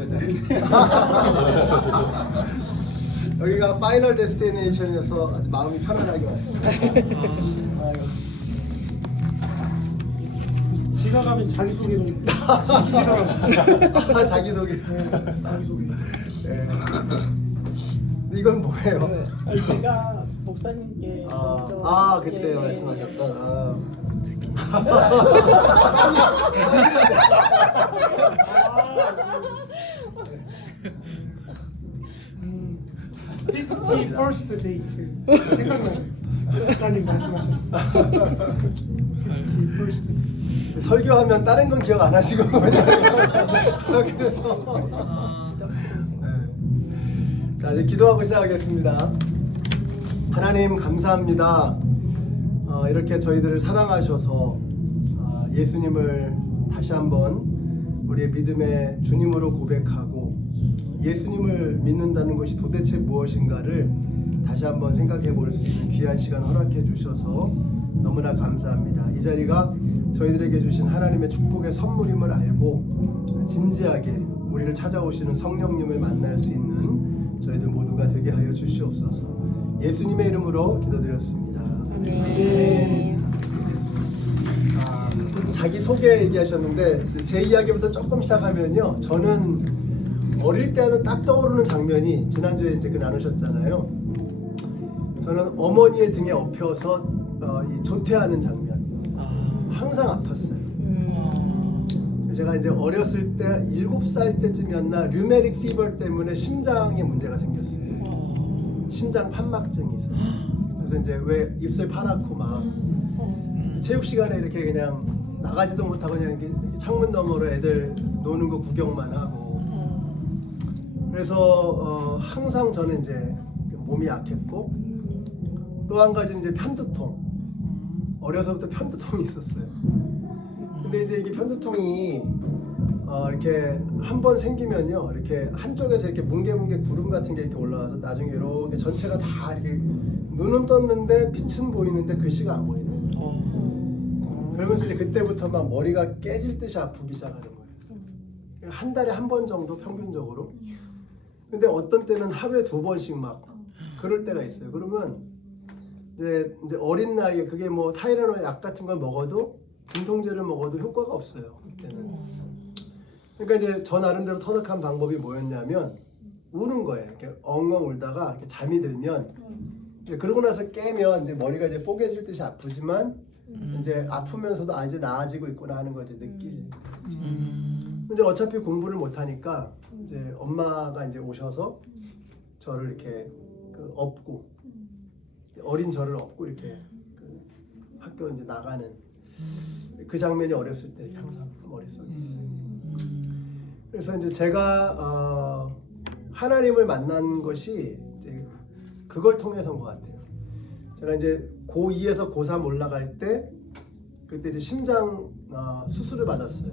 가셔야 되는데. 여기가 파이널 데스티네이션이어서 아주 마음이 편안하게 왔습니다. 아이고. 지가 가면 자기소개로 자기소개. 자기소개. 네. 이건 뭐예요? 아니, 제가 목사님께 먼저 그때 예, 말씀하셨던 피프티 퍼스트 데이트 생각나요? 목사님 말씀하셨던 피프티 퍼스트 설교하면 다른 건 기억 안 하시고 그래서 자, 이제 기도하고 시작하겠습니다. 하나님 감사합니다. 이렇게 저희들을 사랑하셔서 예수님을 다시 한번 우리의 믿음의 주님으로 고백하고 예수님을 믿는다는 것이 도대체 무엇인가를 다시 한번 생각해 볼 수 있는 귀한 시간 허락해 주셔서 너무나 감사합니다. 이 자리가 저희들에게 주신 하나님의 축복의 선물임을 알고 진지하게 우리를 찾아오시는 성령님을 만날 수 있는 저희들 모두가 되게 하여 주시옵소서. 예수님의 이름으로 기도드렸습니다. 아멘. 자기 소개 얘기하셨는데 제 이야기부터 조금 시작하면요. 저는 어릴 때 하면 딱 떠오르는 장면이 지난주에 이제 나누셨잖아요. 저는 어머니의 등에 엎혀서 이 조퇴하는 장면 항상 아팠어요. 제가 이제 어렸을 때 7살 때쯤이었나 류메릭 피버 때문에 심장에 문제가 생겼어요. 심장 판막증이 있었어요. 그래서 이제 왜 입술 파랗고 막 체육 시간에 이렇게 그냥 나가지도 못하고 그냥 이렇게 창문 너머로 애들 노는 거 구경만 하고 그래서 항상 저는 이제 몸이 약했고 또 한 가지는 이제 편두통. 어려서부터 편두통이 있었어요. 근데 이제 이게 편두통이 이렇게 한 번 생기면요, 이렇게 한쪽에서 이렇게 뭉게뭉게 구름 같은 게 이렇게 올라와서 나중에 이렇게 전체가 다 이렇게 눈은 떴는데 빛은 보이는데 글씨가 안 보이는 거예요. 그러면서 이제 그때부터 막 머리가 깨질 듯이 아프기 시작하는 거예요. 한 달에 한 번 정도 평균적으로. 근데 어떤 때는 하루에 2번씩 막 그럴 때가 있어요. 그러면 이제 어린 나이에 그게 뭐 타이레놀 약 같은 걸 먹어도 진통제를 먹어도 효과가 없어요. 그때는. 그러니까 이제 저 나름대로 터득한 방법이 뭐였냐면 우는 거예요. 이렇게 엉엉 울다가 이렇게 잠이 들면 그러고 나서 깨면 이제 머리가 이제 뽀개질 듯이 아프지만 이제 아프면서도 이제 나아지고 있구나 하는 걸 이제 느끼지. 근데 어차피 공부를 못 하니까 이제 엄마가 이제 오셔서 저를 이렇게 업고 어린 저를 업고 이렇게 학교 이제 나가는 그 장면이 어렸을 때 항상 머릿속에 있어요. 그래서 이제 제가 하나님을 만난 것이 이제 그걸 통해서인 것 같아요. 제가 이제 고2에서 고3 올라갈 때 그때 이제 심장 수술을 받았어요.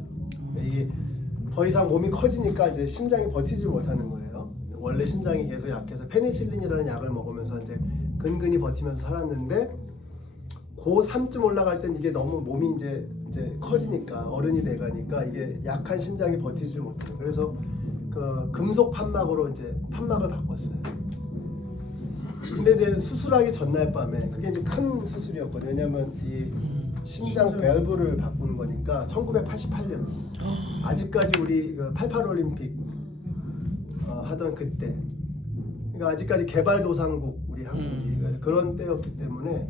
이게 더 이상 몸이 커지니까 이제 심장이 버티지 못하는 거예요. 원래 심장이 계속 약해서 페니실린이라는 약을 먹으면서 이제 근근히 버티면서 살았는데 고3쯤 올라갈 땐 이게 너무 몸이 이제 커지니까 어른이 돼가니까 이게 약한 심장이 버티지 못해요. 그래서 그 금속 판막으로 이제 판막을 바꿨어요. 근데 이제 수술하기 전날 밤에 그게 이제 큰 수술이었거든요. 왜냐면 이 심장 밸브를 바꾸는 거니까 1988년 아직까지 우리 88 올림픽 하던 그때 그러니까 아직까지 개발도상국 우리 한국이 그런 때였기 때문에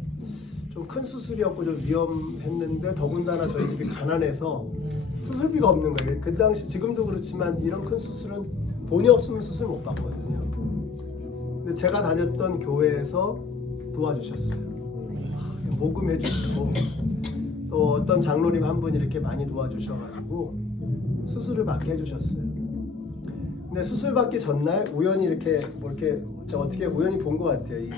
좀 큰 수술이었고 좀 위험했는데 더군다나 저희 집이 가난해서 수술비가 없는 거예요. 그 당시 지금도 그렇지만 이런 큰 수술은 돈이 없으면 수술 못 받거든요. 근데 제가 다녔던 교회에서 도와주셨어요. 모금해 주시고 또 어떤 장로님 한 분이 이렇게 많이 도와주셔가지고 수술을 받게 해주셨어요. 근데 수술 받기 전날 우연히 이렇게 뭐 이렇게 제가 어떻게 우연히 본 것 같아요. 이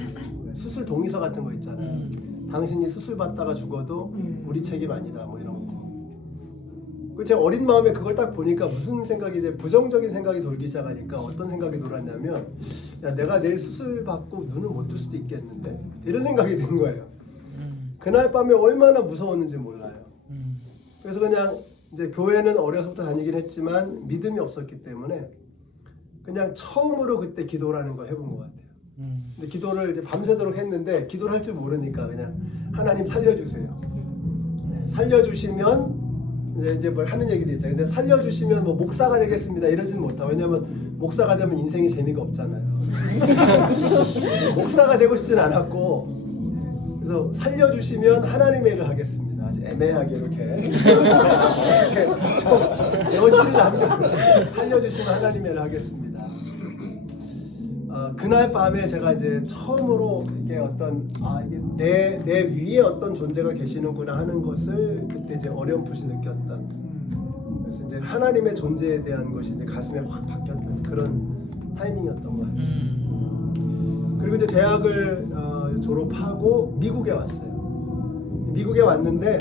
수술 동의서 같은 거 있잖아요. 당신이 수술 받다가 죽어도 우리 책임 아니다 뭐 이런 거. 제 어린 마음에 그걸 딱 보니까 무슨 생각이 이제 부정적인 생각이 돌기 시작하니까 어떤 생각이 돌았냐면 야 내가 내일 수술 받고 눈을 못 뜰 수도 있겠는데 이런 생각이 든 거예요. 그날 밤에 얼마나 무서웠는지 몰라요. 그래서 그냥 이제 교회는 어려서부터 다니긴 했지만 믿음이 없었기 때문에 그냥 처음으로 그때 기도라는 걸 해본 것 같아요. 근데 기도를 이제 밤새도록 했는데 기도를 할 줄 모르니까 그냥 하나님 살려주세요. 네, 살려주시면 이제 뭘 하는 얘기도 있죠. 근데 살려주시면 뭐 목사가 되겠습니다 이러지는 못하고, 왜냐면 목사가 되면 인생이 재미가 없잖아요. 목사가 되고 싶진 않았고, 그래서 살려주시면 하나님의 일을 하겠습니다. 아주 애매하게 이렇게 좀 여지를 남겨 살려주시면 하나님의 일을 하겠습니다. 그날 밤에 제가 이제 처음으로 이게 어떤 이게 내 위에 어떤 존재가 계시는구나 하는 것을 그때 이제 어렴풋이 느꼈던, 그래서 이제 하나님의 존재에 대한 것이 이제 가슴에 확 박혔던 그런 타이밍이었던 것 같아요. 그리고 이제 대학을 졸업하고 미국에 왔어요. 미국에 왔는데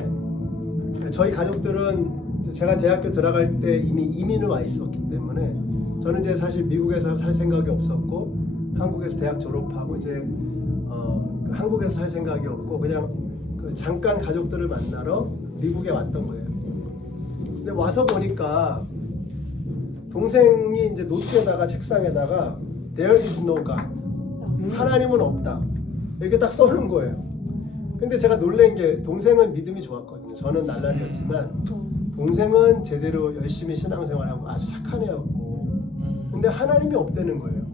저희 가족들은 제가 대학교 들어갈 때 이미 이민을 와 있었기 때문에 저는 이제 사실 미국에서 살 생각이 없었고, 한국에서 대학 졸업하고 이제 한국에서 살 생각이 없고 그냥 잠깐 가족들을 만나러 미국에 왔던 거예요. 근데 와서 보니까 동생이 이제 노트에다가 책상에다가 There is no God, 하나님은 없다 이렇게 딱 써놓은 거예요. 근데 제가 놀란 게 동생은 믿음이 좋았거든요. 저는 날라리였지만 동생은 제대로 열심히 신앙생활하고 아주 착한 애였고, 근데 하나님이 없다는 거예요.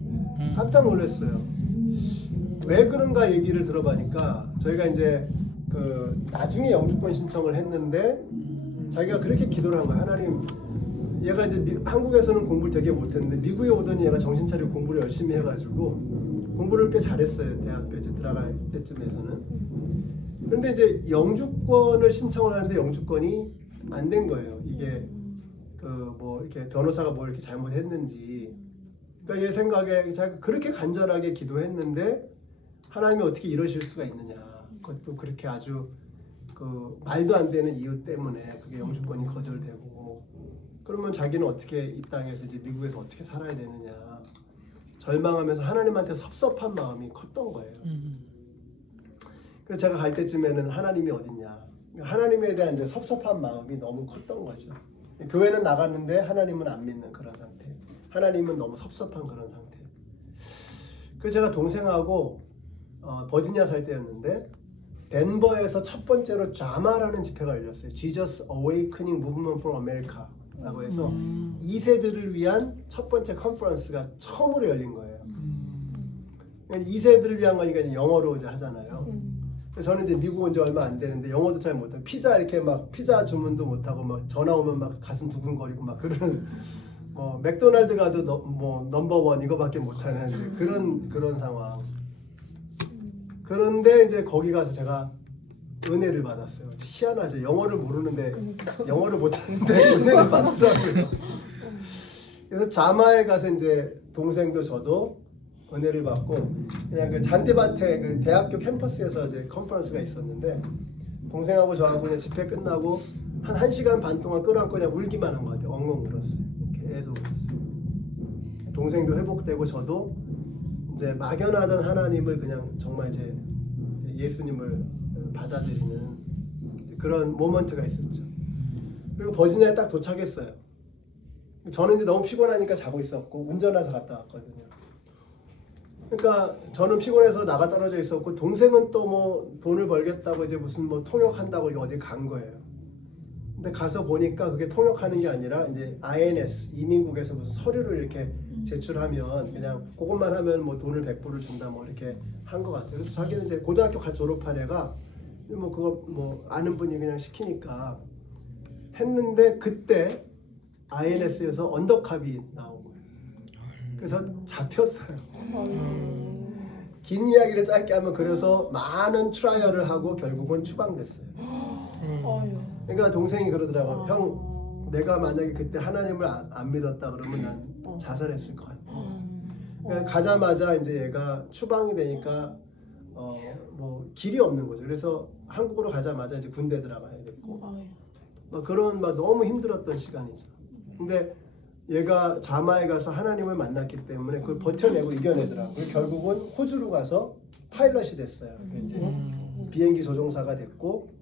깜짝 놀랐어요. 왜 그런가 얘기를 들어보니까 저희가 이제 나중에 영주권 신청을 했는데 자기가 그렇게 기도를 한 거예요. 하나님, 얘가 이제 한국에서는 공부를 되게 못했는데 미국에 오더니 얘가 정신 차리고 공부를 열심히 해가지고 공부를 꽤 잘했어요. 대학교 이제 들어갈 때쯤에서는. 그런데 이제 영주권을 신청을 하는데 영주권이 안 된 거예요. 이게 뭐 이렇게 변호사가 뭘 이렇게 잘못했는지. 그러니까 얘 생각에 자기가 그렇게 간절하게 기도했는데 하나님이 어떻게 이러실 수가 있느냐. 그것도 그렇게 아주 말도 안 되는 이유 때문에 그게 영주권이 거절되고, 그러면 자기는 어떻게 이 땅에서 이제 미국에서 어떻게 살아야 되느냐. 절망하면서 하나님한테 섭섭한 마음이 컸던 거예요. 그래서 제가 갈 때쯤에는 하나님이 어딨냐. 하나님에 대한 이제 섭섭한 마음이 너무 컸던 거죠. 교회는 나갔는데 하나님은 안 믿는 그런 상태. 하나님은 너무 섭섭한 그런 상태. 그래서 제가 동생하고 버지니아 살 때였는데 덴버에서 첫 번째로 자마라는 집회가 열렸어요. Jesus Awakening Movement for America라고 해서 2세들을 위한 첫 번째 컨퍼런스가 처음으로 열린 거예요. 2세들을 위한 거니까 이제 영어로 이제 하잖아요. 그래서 저는 이제 미국 온 지 얼마 안 되는데 영어도 잘 못하고 피자 이렇게 막 피자 주문도 못하고 막 전화 오면 막 가슴 두근거리고 막 그런 맥도날드 가도 뭐 넘버원 이거밖에 못하는 그런 상황. 그런데 이제 거기 가서 제가 은혜를 받았어요. 희한하죠. 영어를 모르는데 영어를 못하는데 은혜를 받더라고요. 그래서 자마에 가서 이제 동생도 저도 은혜를 받고 그냥 그 잔디밭에 그 대학교 캠퍼스에서 이제 컨퍼런스가 있었는데 동생하고 저하고 그냥 집회 끝나고 한 1시간 반 동안 끌어안고 그냥 울기만 한 것 같아요. 엉엉 울었어요. 계속 울었어요. 동생도 회복되고 저도 이제 막연하던 하나님을 그냥 정말 이제 예수님을 받아들이는 그런 모먼트가 있었죠. 그리고 버지니아에 딱 도착했어요. 저는 이제 너무 피곤하니까 자고 있었고 운전해서 갔다 왔거든요. 그러니까 저는 피곤해서 나가 떨어져 있었고 동생은 또 뭐 돈을 벌겠다고 이제 무슨 뭐 통역한다고 어디 간 거예요. 근데 가서 보니까 그게 통역하는 게 아니라 이제 INS 이민국에서 무슨 서류를 이렇게 제출하면 그냥 그것만 하면 뭐 돈을 100불을 준다 뭐 이렇게 한 것 같아요. 그래서 자기는 이제 고등학교 같이 졸업한 애가 뭐 그거 뭐 아는 분이 그냥 시키니까 했는데 그때 INS에서 언더캅이 나온 거예요. 그래서 잡혔어요. 긴 이야기를 짧게 하면 그래서 많은 트라이얼을 하고 결국은 추방됐어요. 그러니까 동생이 그러더라고요. 형, 내가 만약에 그때 하나님을 안 믿었다 그러면 난 자살했을 것 같아. 그러니까 가자마자 이제 얘가 추방이 되니까 뭐 길이 없는 거죠. 그래서 한국으로 가자마자 이제 군대 들어가야 됐고 막 그런 막 너무 힘들었던 시간이죠. 근데 얘가 자마에 가서 하나님을 만났기 때문에 그걸 버텨내고 이겨내더라고요. 결국은 호주로 가서 파일럿이 됐어요. 이제 비행기 조종사가 됐고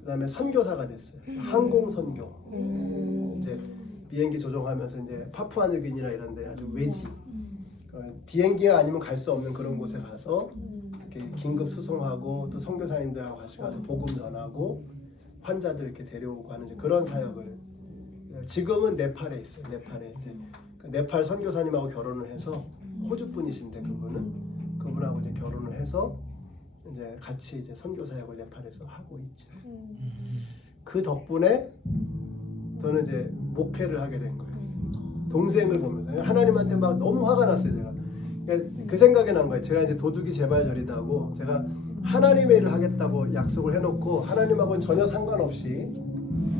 그다음에 선교사가 됐어요. 항공 선교. 이제 비행기 조종하면서 이제 파푸아뉴기니나 이런데 아주 외지 비행기가 아니면 갈 수 없는 그런 곳에 가서 이렇게 긴급 수송하고 또 선교사님들하고 같이 가서 복음 전하고 환자들 이렇게 데려오고 하는 이제 그런 사역을 지금은 네팔에 있어요. 네팔에 이제 그 네팔 선교사님하고 결혼을 해서 호주 분이신데 그분하고 이제 결혼을 해서 이제 같이 이제 선교 사역을 네팔에서 하고 있죠. 그 덕분에 저는 이제 목회를 하게 된 거예요. 동생을 보면서 하나님한테 막 너무 화가 났어요. 제가 그 생각이 난 거예요. 제가 이제 도둑이 제발저리다고 제가 하나님의 일을 하겠다고 약속을 해놓고 하나님하고는 전혀 상관없이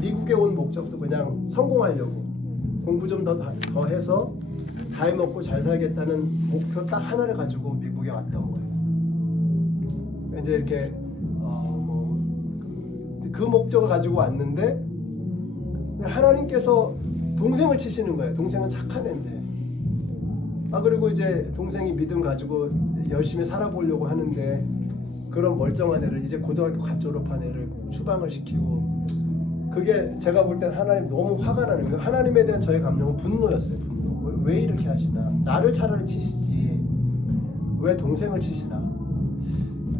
미국에 온 목적도 그냥 성공하려고 공부 좀 더 해서 잘 먹고 잘 살겠다는 목표 딱 하나를 가지고 미국에 왔던 거예요. 이제 이렇게 그 목적을 가지고 왔는데 하나님께서 동생을 치시는 거예요. 동생은 착한 애인데. 그리고 이제 동생이 믿음 가지고 열심히 살아보려고 하는데 그런 멀쩡한 애를 이제 고등학교 갓 졸업한 애를 추방을 시키고 그게 제가 볼 땐 하나님 너무 화가 나는 거예요. 하나님에 대한 저의 감정은 분노였어요. 분노. 왜 이렇게 하시나? 나를 차라리 치시지 왜 동생을 치시나?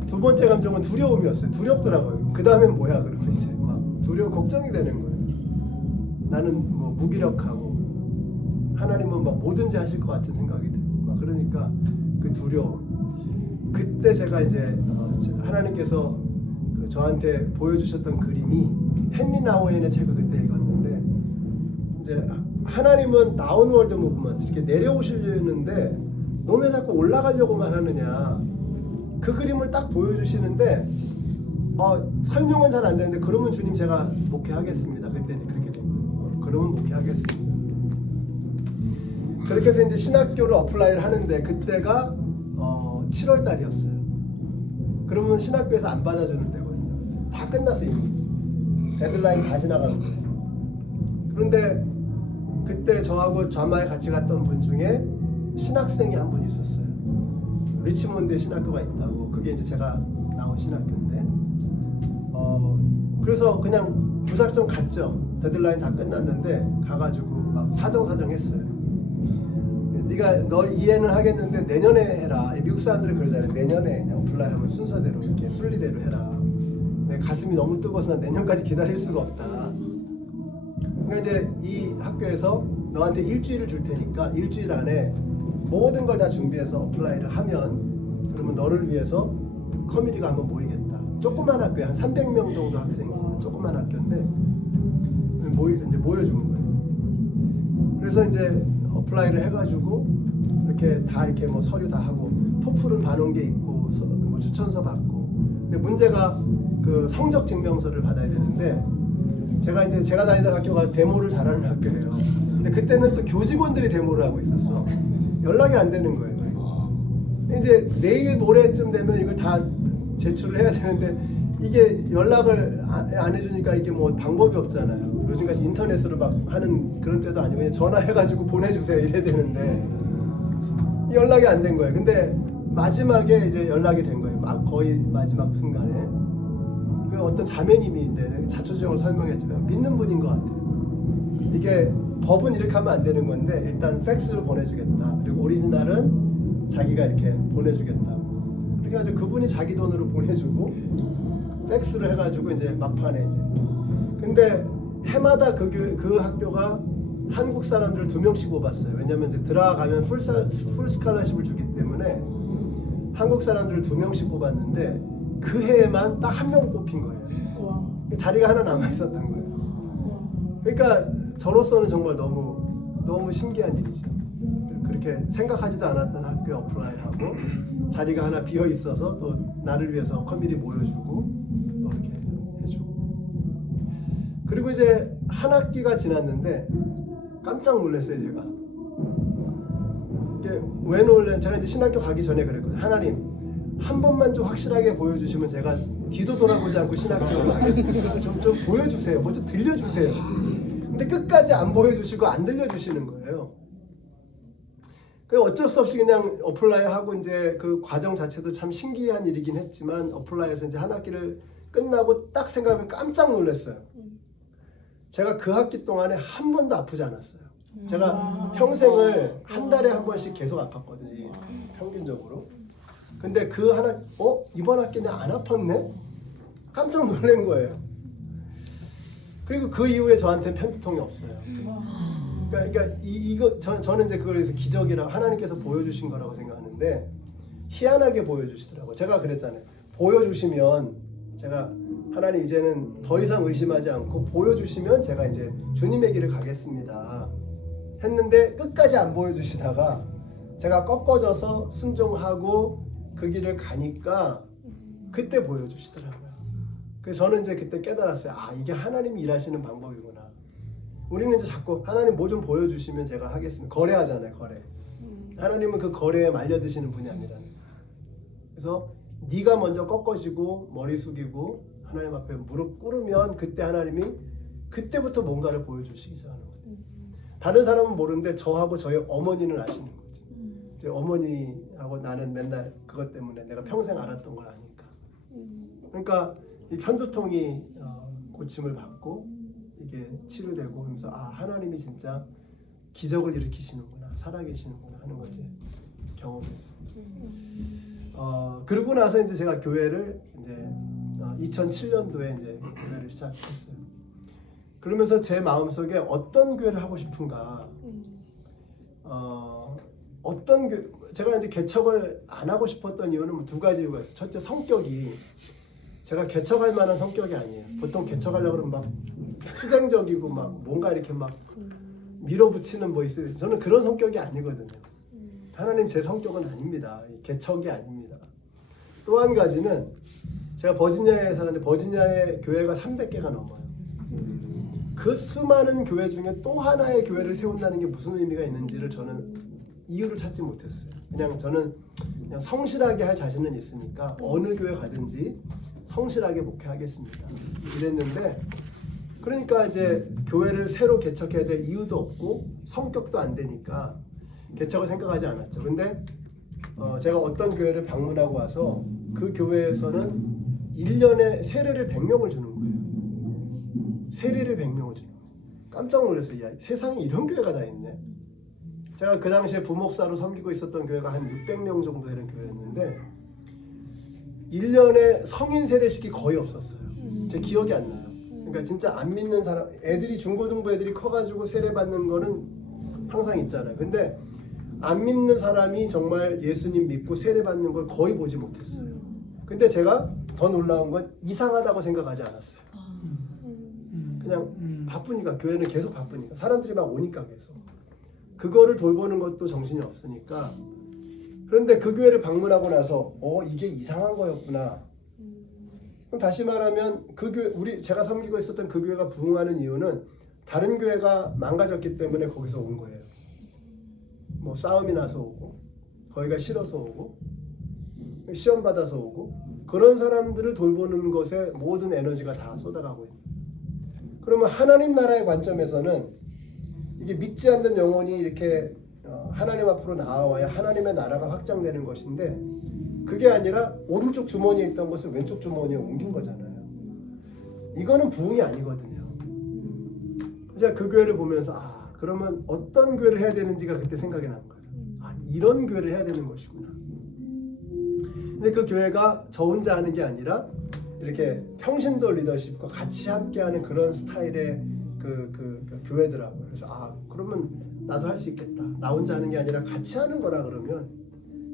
두 번째 감정은 두려움이었어요. 두렵더라고요. 그 다음엔 뭐야? 그러면 이제 막 두려워 걱정이 되는 거예요. 나는 뭐 무기력하고 하나님은 막 뭐든지 하실 것 같은 생각이 들고 막 그러니까 그 두려움. 그때 제가 이제 하나님께서 저한테 보여주셨던 그림이 헨리 나우엔의 책을 그때 읽었는데 이제 하나님은 다운월드 무브먼트 이렇게 내려오시려는데 너 왜 자꾸 올라가려고만 하느냐 그 그림을 딱 보여주시는데 설명은 잘 안 되는데 그러면 주님 제가 목회하겠습니다. 그때 그렇게 된 거예요. 그러면 목회하겠습니다. 그렇게 해서 이제 신학교를 어플라이를 하는데 그때가 7월 달이었어요. 그러면 신학교에서 안 받아주는 때거든요. 다 끝났어요 이미. 데드라인 다 지나간 거예요. 그런데 그때 저하고 좌마에 같이 갔던 분 중에 신학생이 한 분 있었어요. 리치몬드에 신학교가 있다고. 그게 이제 제가 나온 신학교인데 그래서 그냥 무작정 갔죠. 데드라인 다 끝났는데 가가지고 막 사정사정 했어요. 너 이해는 하겠는데 내년에 해라. 미국 사람들은 그러잖아요. 내년에 그냥 어플라이 하면 순서대로 이렇게 순리대로 해라. 내 가슴이 너무 뜨거워서 난 내년까지 기다릴 수가 없다. 그러니까 이제 이 학교에서 너한테 일주일을 줄 테니까 일주일 안에 모든 걸 다 준비해서 어플라이를 하면 그러면 너를 위해서 커뮤니티가 한번 모이겠다. 조그만 학교에 한 300명 정도 학생이 있는 조그만 학교인데 이제 모여주는 거예요. 그래서 이제 어플라이를 해가지고 이렇게 다 이렇게 뭐 서류 다 하고 토플은 반원계 있고 뭐 추천서 받고 근데 문제가 그 성적 증명서를 받아야 되는데 제가 다니던 학교가 데모를 잘하는 학교예요. 근데 그때는 또 교직원들이 데모를 하고 있었어. 연락이 안 되는 거예요. 이제 내일 모레쯤 되면 이걸 다 제출을 해야 되는데 이게 연락을 안 해주니까 이게 뭐 방법이 없잖아요. 요즘같이 인터넷으로 막 하는 그런 때도 아니고 그냥 전화해가지고 보내주세요 이래야 되는데 연락이 안 된 거예요. 근데 마지막에 이제 연락이 된 거예요. 거의 마지막 순간에 그 어떤 자매님인데 자초지종을 설명했지만 믿는 분인 것 같아요. 이게 법은 이렇게 하면 안 되는 건데 일단 팩스로 보내주겠다. 그리고 오리지널은 자기가 이렇게 보내주겠다. 그렇게 해가지고 그분이 자기 돈으로 보내주고 팩스를 해가지고 이제 막판에 이제 근데 해마다 그 학교가 한국 사람들을 2명씩 뽑았어요. 왜냐면 이제 들어가면 풀 스칼러십을 주기 때문에 한국 사람들을 2명씩 뽑았는데 그 해에만 딱 1명 뽑힌 거예요. 와. 자리가 하나 남아 있었던 거예요. 그러니까 저로서는 정말 너무 신기한 일이죠. 그렇게 생각하지도 않았던 학교에 어플라이하고 자리가 하나 비어 있어서 또 나를 위해서 커뮤니티 모여주고 또 이렇게 해주고 그리고 이제 한 학기가 지났는데 깜짝 놀랐어요 제가. 이게 왜 놀래? 제가 이제 신학교 가기 전에 그랬거든요. 하나님 한 번만 좀 확실하게 보여주시면 제가 뒤도 돌아보지 않고 신학교를 하겠습니다. 좀 보여주세요. 뭐 좀 들려주세요. 근데 끝까지 안 보여주시고 안 들려주시는 거예요. 그래서 어쩔 수 없이 그냥 어플라이 하고 이제 그 과정 자체도 참 신기한 일이긴 했지만 어플라이에서 이제 한 학기를 끝나고 딱 생각하면 깜짝 놀랐어요. 제가 그 학기 동안에 한 번도 아프지 않았어요. 제가 평생을 한 달에 한 번씩 계속 아팠거든요. 이 평균적으로. 근데 그 하나 이번 학기는 안 아팠네? 깜짝 놀란 거예요. 그리고 그 이후에 저한테 편두통이 없어요. 그러니까 이거 저는 이제 그걸 그래서 기적이라 하나님께서 보여주신 거라고 생각하는데 희한하게 보여주시더라고요. 제가 그랬잖아요. 보여주시면 제가 하나님 이제는 더 이상 의심하지 않고 보여주시면 제가 이제 주님의 길을 가겠습니다 했는데 끝까지 안 보여주시다가 제가 꺾어져서 순종하고 그 길을 가니까 그때 보여주시더라고요. 그래서 저는 이제 그때 깨달았어요. 아, 이게 하나님이 일하시는 방법이구나. 우리는 이제 자꾸 하나님 뭐 좀 보여주시면 제가 하겠습니다. 거래하잖아요, 거래. 하나님은 그 거래에 말려드시는 분이 아니라는 거예요. 그래서 네가 먼저 꺾어지고 머리 숙이고 하나님 앞에 무릎 꿇으면 그때 하나님이 그때부터 뭔가를 보여주시기 시작하는 거예요. 다른 사람은 모르는데 저하고 저희 어머니는 아시는 거죠. 제 어머니하고 나는 맨날 그것 때문에 내가 평생 알았던 걸 아니까. 그러니까 이 편두통이 고침을 받고 이게 치료되고 하면서 아, 하나님이 진짜 기적을 일으키시는구나, 살아계시는구나 하는 걸 이제 경험했어요. 그러고 나서 이제 제가 교회를 이제 2007년도에 이제 교회를 시작했어요. 그러면서 제 마음속에 어떤 교회를 하고 싶은가, 어떤 교회, 제가 이제 개척을 안 하고 싶었던 이유는 두 가지 이유가 있어요. 첫째, 성격이 제가 개척할 만한 성격이 아니에요. 보통 개척하려고 그러면 막 투쟁적이고 막 뭔가 이렇게 막 밀어붙이는 뭐 있어요. 저는 그런 성격이 아니거든요. 하나님 제 성격은 아닙니다. 개척이 아닙니다. 또 한 가지는 제가 버지니아에 사는데 버지니아의 교회가 300개가 넘어요. 그 수많은 교회 중에 또 하나의 교회를 세운다는 게 무슨 의미가 있는지를 저는 이유를 찾지 못했어요. 그냥 저는 그냥 성실하게 할 자신은 있으니까 어느 교회 가든지 성실하게 목회하겠습니다. 이랬는데 그러니까 이제 교회를 새로 개척해야 될 이유도 없고 성격도 안 되니까 개척을 생각하지 않았죠. 근데 제가 어떤 교회를 방문하고 와서 그 교회에서는 1년에 세례를 100명을 주는 거예요. 세례를 100명을 주는 거예요. 깜짝 놀랐어요. 야, 세상에 이런 교회가 다 있네. 제가 그 당시에 부목사로 섬기고 있었던 교회가 한 600명 정도 되는 교회였는데 1년에 성인 세례식이 거의 없었어요. 제 기억이 안 나요. 그러니까 진짜 안 믿는 사람, 애들이 중고등부 애들이 커가지고 세례 받는 거는 항상 있잖아요. 근데 안 믿는 사람이 정말 예수님 믿고 세례 받는 걸 거의 보지 못했어요. 근데 제가 더 놀라운 건 이상하다고 생각하지 않았어요. 그냥 바쁘니까, 교회는 계속 바쁘니까, 사람들이 막 오니까 계속 그거를 돌보는 것도 정신이 없으니까. 그런데 그 교회를 방문하고 나서 이게 이상한 거였구나. 그럼 다시 말하면 그 교회, 제가 섬기고 있었던 그 교회가 부흥하는 이유는 다른 교회가 망가졌기 때문에 거기서 온 거예요. 뭐 싸움이 나서 오고, 거기가 싫어서 오고, 시험 받아서 오고, 그런 사람들을 돌보는 것에 모든 에너지가 다 쏟아가고 있는. 그러면 하나님 나라의 관점에서는 이게 믿지 않는 영혼이 이렇게 하나님 앞으로 나와야 하나님의 나라가 확장되는 것인데, 그게 아니라 오른쪽 주머니에 있던 것을 왼쪽 주머니에 옮긴 거잖아요. 이거는 부흥이 아니거든요. 제가 그 교회를 보면서 그러면 어떤 교회를 해야 되는지가 그때 생각이 난 거예요. 이런 교회를 해야 되는 것이구나. 근데 그 교회가 저 혼자 하는 게 아니라 이렇게 평신도 리더십과 같이 함께하는 그런 스타일의 그 교회더라고요. 그래서 그러면 나도 할 수 있겠다. 나 혼자 하는 게 아니라 같이 하는 거라 그러면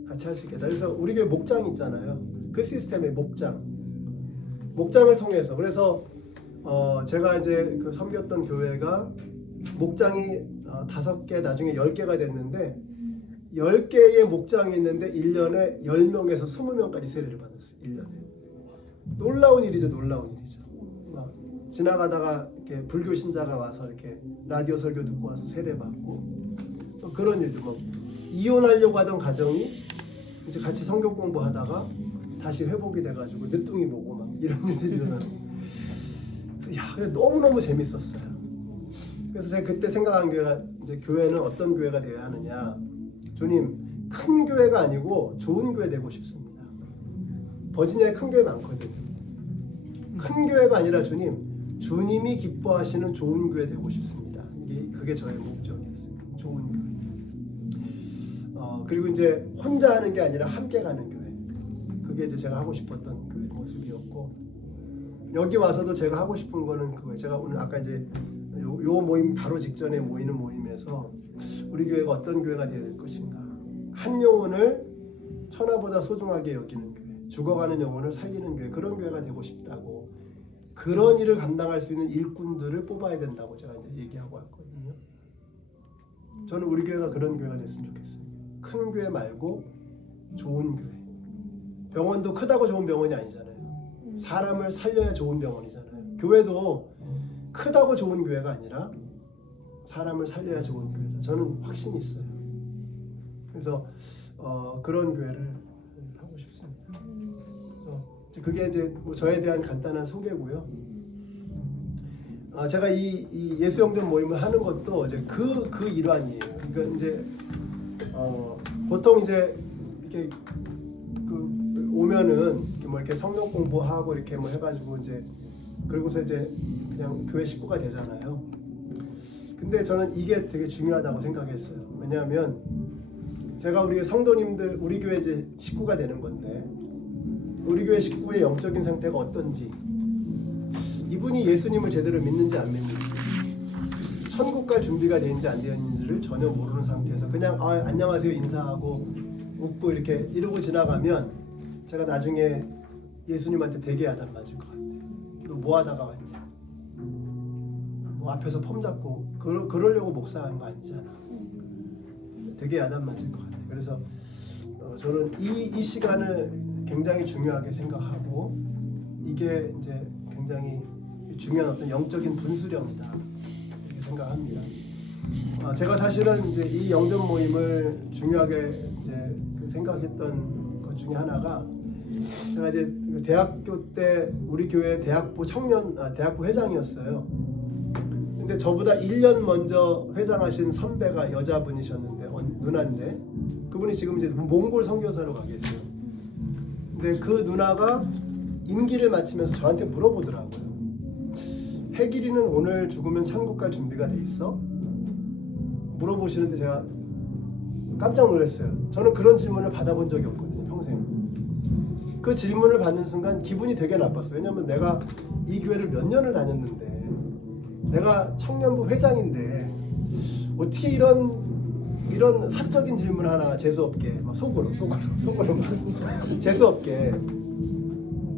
같이 할 수 있겠다. 그래서 우리 교회 목장 있잖아요. 그 시스템의 목장을 통해서, 그래서 제가 이제 그 섬겼던 교회가 목장이 5개, 나중에 10개가 됐는데 10개의 목장이 있는데 1년에 10명에서 20명까지 세례를 받았어요. 1년에. 놀라운 일이죠. 놀라운 일이죠. 막 지나가다가 이렇게 불교 신자가 와서 이렇게 라디오 설교 듣고 와서 세례 받고, 또 그런 일도 막 이혼하려고 하던 가정이 이제 같이 성경 공부하다가 다시 회복이 돼가지고 늦둥이 보고 막 이런 일들이 일어나고, 너무너무 재밌었어요. 그래서 제가 그때 생각한 교회가, 이제 교회는 어떤 교회가 되어야 하느냐. 주님, 큰 교회가 아니고 좋은 교회 되고 싶습니다. 버지니아에 큰 교회 많거든요. 큰 교회가 아니라 주님, 주님이 기뻐하시는 좋은 교회 되고 싶습니다. 그게 저의 목적이었어요. 좋은 교회. 그리고 이제 혼자 하는 게 아니라 함께 가는 교회. 그게 이제 제가 하고 싶었던 교회 모습이었고, 여기 와서도 제가 하고 싶은 거는 그거예요. 제가 오늘 아까 이제 요 모임 바로 직전에 모이는 모임에서 우리 교회가 어떤 교회가 되어야 될 것인가, 한 영혼을 천하보다 소중하게 여기는 교회, 죽어가는 영혼을 살리는 교회, 그런 교회가 되고 싶다고, 그런 일을 감당할 수 있는 일꾼들을 뽑아야 된다고 제가 이제 얘기하고 왔거든요. 저는 우리 교회가 그런 교회가 됐으면 좋겠어요. 큰 교회 말고 좋은 교회. 병원도 크다고 좋은 병원이 아니잖아요. 사람을 살려야 좋은 병원이잖아요. 교회도 크다고 좋은 교회가 아니라 사람을 살려야 좋은 교회다. 저는 확신이 있어요. 그래서 그런 교회를 하고 싶습니다. 그래서 그게 이제 뭐 저에 대한 간단한 소개고요. 제가 이 예수영전 모임을 하는 것도 이제 그 일환이에요. 그러니까 이제 보통 이제 이렇게 오면은 뭐 이렇게 성경 공부하고 이렇게 뭐 해가지고 이제 그러고서 이제 그냥 교회 식구가 되잖아요. 근데 저는 이게 되게 중요하다고 생각했어요. 왜냐하면 제가 우리 성도님들, 우리 교회 이제 식구가 되는 건데, 우리 교회 식구의 영적인 상태가 어떤지, 이분이 예수님을 제대로 믿는지 안 믿는지, 천국 갈 준비가 되는지 안 되는지를 전혀 모르는 상태에서 그냥 안녕하세요 인사하고 웃고 이렇게 이러고 지나가면 제가 나중에 예수님한테 되게 야단 맞을 것 같아요. 너 뭐 하다가 왔냐? 뭐 앞에서 폼 잡고 그러려고 목사하는 거 아니잖아. 되게 야단 맞을 것 같아요. 그래서 저는 이 시간을 굉장히 중요하게 생각하고, 이게 이제 굉장히 중요한 어떤 영적인 분수령이다 이렇게 생각합니다. 제가 사실은 이제 이 영전 모임을 중요하게 이제 생각했던 것 중에 하나가, 제가 이제 대학교 때 우리 교회 대학부 대학부 회장이었어요. 근데 저보다 1년 먼저 회장하신 선배가 여자분이셨는데, 누나인데, 그분이 지금 이제 몽골 선교사로 가 계세요. 근데 그 누나가 임기를 마치면서 저한테 물어보더라고요. 해길이는 오늘 죽으면 천국 갈 준비가 돼 있어? 물어보시는데 제가 깜짝 놀랐어요. 저는 그런 질문을 받아본 적이 없거든요, 평생. 그 질문을 받는 순간 기분이 되게 나빴어요. 왜냐면 내가 이 교회를 몇 년을 다녔는데, 내가 청년부 회장인데 어떻게 이런 사적인 질문 하나 재수없게 막 속으로 막 재수없게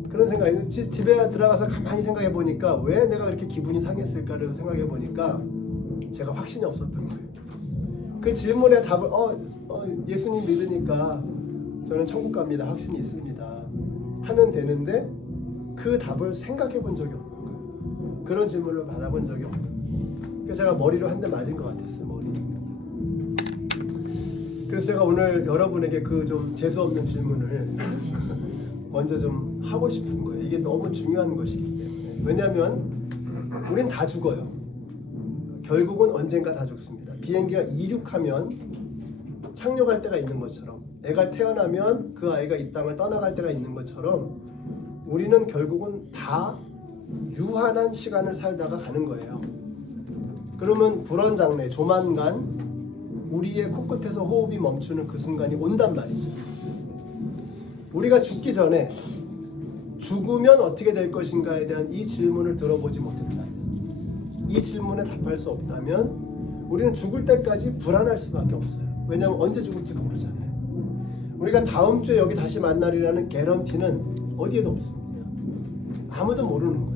그런 생각이, 집에 들어가서 가만히 생각해 보니까 왜 내가 그렇게 기분이 상했을까를 생각해 보니까 제가 확신이 없었던 거예요. 그 질문에 답을 예수님 믿으니까 저는 천국 갑니다, 확신이 있습니다 하면 되는데, 그 답을 생각해 본 적이 없는 거예요. 그런 질문을 받아본 적이 없는 거예요. 그래서 제가 머리로 한 대 맞은 것 같았어요, 머리. 그래서 제가 오늘 여러분에게 그 좀 재수없는 질문을 먼저 좀 하고 싶은 거예요. 이게 너무 중요한 것이기 때문에. 왜냐하면 우린 다 죽어요. 결국은 언젠가 다 죽습니다. 비행기가 이륙하면 착륙할 때가 있는 것처럼, 애가 태어나면 그 아이가 이 땅을 떠나갈 때가 있는 것처럼, 우리는 결국은 다 유한한 시간을 살다가 가는 거예요. 그러면 불언장래, 조만간 우리의 코끝에서 호흡이 멈추는 그 순간이 온단 말이죠. 우리가 죽기 전에 죽으면 어떻게 될 것인가에 대한 이 질문을 들어보지 못했다, 이 질문에 답할 수 없다면 우리는 죽을 때까지 불안할 수밖에 없어요. 왜냐하면 언제 죽을지 모르잖아요. 우리가 다음 주에 여기 다시 만나리라는 개런티는 어디에도 없습니다. 아무도 모르는 거예요.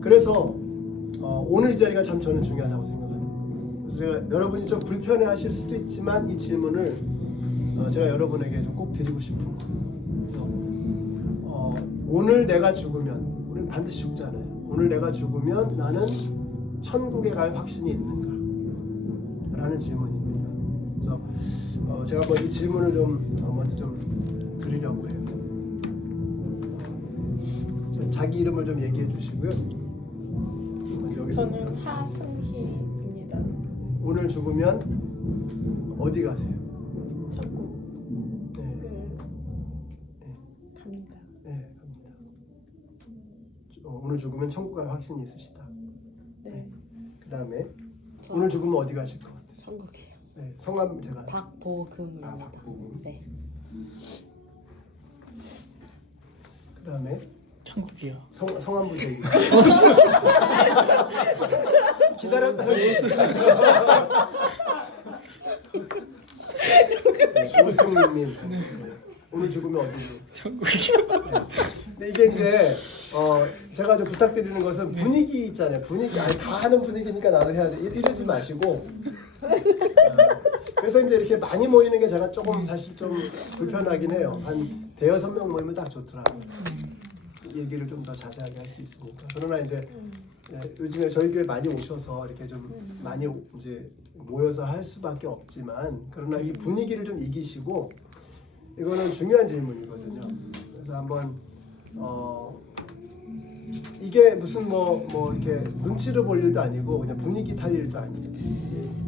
그래서 오늘 이 자리가 참 저는 중요하다고 생각합니다. 그래서 제가 여러분이 좀 불편해하실 수도 있지만 이 질문을 제가 여러분에게 좀 꼭 드리고 싶은 거예요. 오늘 내가 죽으면, 우리는 반드시 죽잖아요. 오늘 내가 죽으면 나는 천국에 갈 확신이 있는가? 라는 질문입니다. 그래서 제가 한번 이 질문을 좀 먼저 좀 드리려고 해요. 자기 이름을 좀 얘기해 주시고요. 저는 하승희입니다. 오늘 죽으면 어디 가세요? 천국 네. 갑니다. 네, 갑니다. 오늘 죽으면 천국 갈 확신이 있으시다. 네. 그 다음에 저 오늘 죽으면 어디 가실 것 같아요? 천국이에요. 네, 성함 제가 박보금입니다. 박보금. 네. 그 다음에 천국이요. 성함부터 얘기. 기다렸다는 오승님. 오늘 죽으면 어디로? 천국이요. 근데 이게 이제 제가 좀 부탁드리는 것은 분위기 있잖아요. 분위기 아니 다 하는 분위기니까 나도 해야 돼. 이러지 마시고. 그래서 이제 이렇게 많이 모이는 게 제가 조금 사실 좀 불편하긴 해요. 한 대여섯 명 모이면 딱 좋더라고요. 얘기를 좀 더 자세하게 할 수 있으니까. 그러나 이제 요즘에 저희 교회 많이 오셔서 이렇게 좀 많이 이제 모여서 할 수밖에 없지만 그러나 이 분위기를 좀 이기시고 이거는 중요한 질문이거든요. 그래서 한번 이게 무슨 뭐 이렇게 눈치를 볼 일도 아니고 그냥 분위기 탈 일도 아니에요.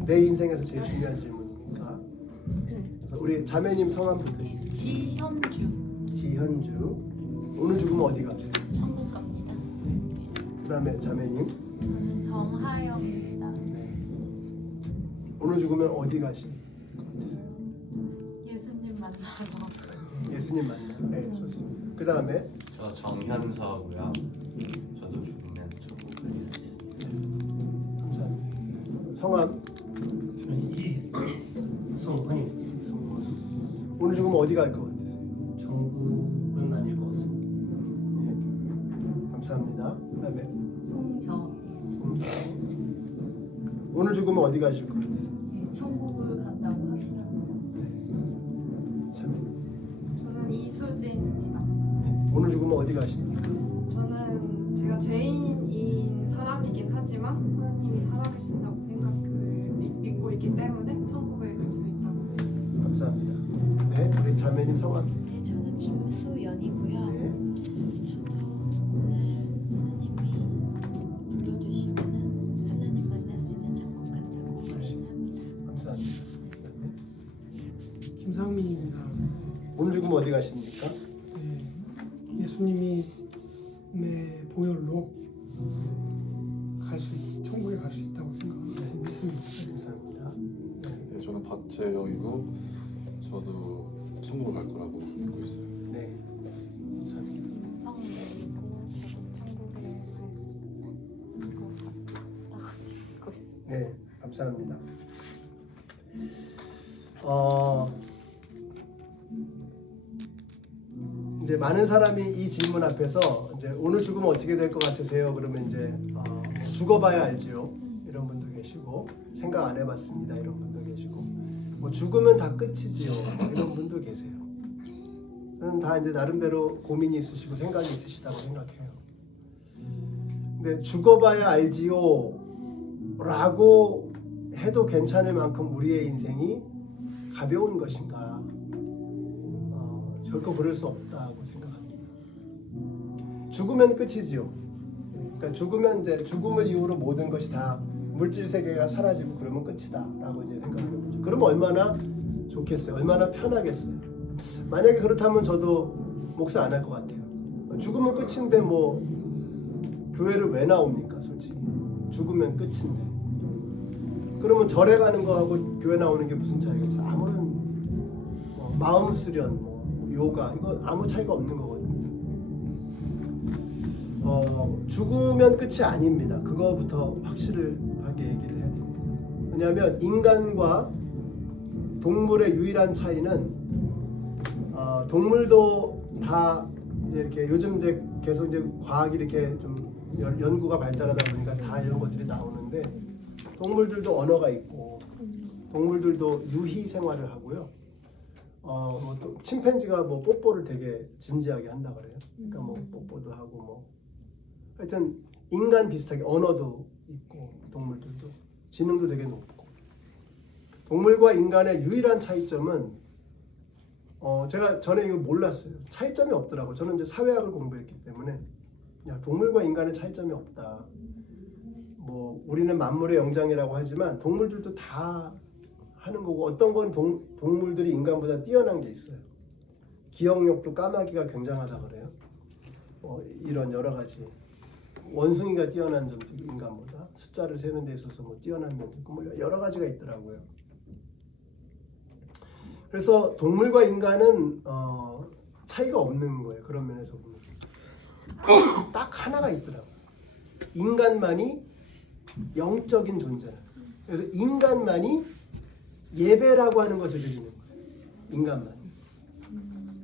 내 인생에서 제일 중요한 질문이니까. 그래서 우리 자매님 성함 부탁드립니다. 지현주. 지현주. 오늘 죽으면 어디 가세요? 천국 갑니다. 그다음에 자매님. 저는 정하영입니다. 오늘 죽으면 어디 가실 것 같으세요? 예수님 만나러. 예수님 만나. 네, 좋습니다. 그다음에 저 정현서고요. 저도 죽으면 천국 갈 수 있습니다. 감사합니다. 성함. 저는 이성환입니다. 성원. 오늘 죽으면 어디 갈 것 같으세요? 천국은 아닐 것 같습니다. 네. 감사합니다. 그다음에 송정. 오늘 죽으면 어디 가실 것 같으세요? 천국을 간다고 하시랍니다. 참. 저는 이수진입니다. 오늘 죽으면 어디 가십니까? 저는 제가 죄인인 사람이긴 하지만 하나님이 살아계신다고 믿고 있기 때문에 천국에 갈 수 있다고 믿습니다. 감사합니다. 네, 우리 자매님 성함. 네, 저는 김수연이고요. 네. 저도 오늘 하나님이 불러주시면은 하나님 만날 수 있는 천국 같다고 확신합니다. 감사합니다. 김상민입니다. 오늘 죽으면 어디 가십니까? 네, 예수님이 내 보혈로 천국에 갈 수 있다고 믿습니다. 감사합니다. 네, 저는 박재영이고 저도 천국을 갈 거라고 믿고 있어요. 네. 감사합니다. 성민이고 저도 천국에 갈것 같다고 믿고 있습니다. 네, 감사합니다. 이제 많은 사람이 이 질문 앞에서 이제 오늘 죽으면 어떻게 될 것 같으세요? 그러면 이제 죽어봐야 알지요. 이런 분도 계시고 생각 안 해봤습니다. 이런 분도 계시고 뭐 죽으면 다 끝이지요. 이런 분도 계세요. 저는 다 이제 나름대로 고민이 있으시고 생각이 있으시다고 생각해요. 근데 죽어봐야 알지요. 라고 해도 괜찮을 만큼 우리의 인생이 가벼운 것인가? 결코 그럴 수 없다고 생각합니다. 죽으면 끝이지요. 그러니까 죽으면 이제 죽음을 이유로 모든 것이 다 물질 세계가 사라지고 그러면 끝이다라고 이제 생각하는 거죠. 그러면 얼마나 좋겠어요. 얼마나 편하겠어요. 만약에 그렇다면 저도 목사 안 할 것 같아요. 죽으면 끝인데 뭐 교회를 왜 나옵니까, 솔직히. 죽으면 끝인데. 그러면 절에 가는 거하고 교회 나오는 게 무슨 차이가 있어? 아무런 마음 수련, 요가 이거 아무 차이가 없는 거거든요. 죽으면 끝이 아닙니다. 그거부터 확실하게 얘기를 해야 됩니다. 왜냐하면 인간과 동물의 유일한 차이는 동물도 다 이제 이렇게 요즘 이제 계속 이제 과학이 이렇게 좀 연구가 발달하다 보니까 다 이런 것들이 나오는데 동물들도 언어가 있고 동물들도 유희 생활을 하고요. 또 침팬지가 뭐 뽀뽀를 되게 진지하게 한다 그래요. 그러니까 뭐 뽀뽀도 하고 뭐 하여튼 인간 비슷하게 언어도 있고 동물들도 지능도 되게 높고 동물과 인간의 유일한 차이점은 제가 전에 이거 몰랐어요. 차이점이 없더라고. 저는 이제 사회학을 공부했기 때문에 야 동물과 인간의 차이점이 없다. 뭐 우리는 만물의 영장이라고 하지만 동물들도 다 하는 거고 어떤 건 동물들이 인간보다 뛰어난 게 있어요. 기억력도 까마귀가 굉장하다 그래요. 이런 여러 가지 원숭이가 뛰어난 점도 있고 인간보다 숫자를 세는 데 있어서 뭐 뛰어난 면도 있고 뭐 여러 가지가 있더라고요. 그래서 동물과 인간은 차이가 없는 거예요. 그런 면에서 보면 딱 하나가 있더라고요. 인간만이 영적인 존재라. 그래서 인간만이 예배라고 하는 것을 드리는 거예요. 인간만이.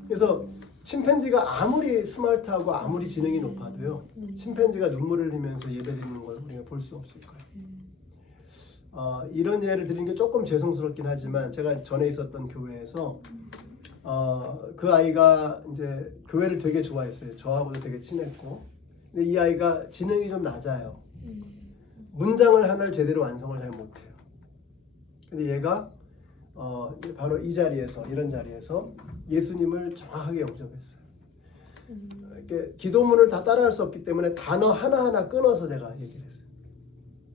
그래서 침팬지가 아무리 스마트하고 아무리 지능이 높아도요, 침팬지가 눈물을 흘리면서 예배드리는 걸 우리가 볼 수 없을 거예요. 이런 예를 드리는 게 조금 죄송스럽긴 하지만 제가 전에 있었던 교회에서 그 아이가 이제 교회를 되게 좋아했어요. 저하고도 되게 친했고, 근데 이 아이가 지능이 좀 낮아요. 문장을 하나를 제대로 완성을 잘 못해요. 근데 얘가 바로 이 자리에서, 이런 자리에서 예수님을 정확하게 영접했어요. 이렇게 기도문을 다 따라할 수 없기 때문에 단어 하나하나 끊어서 제가 얘기를 했어요.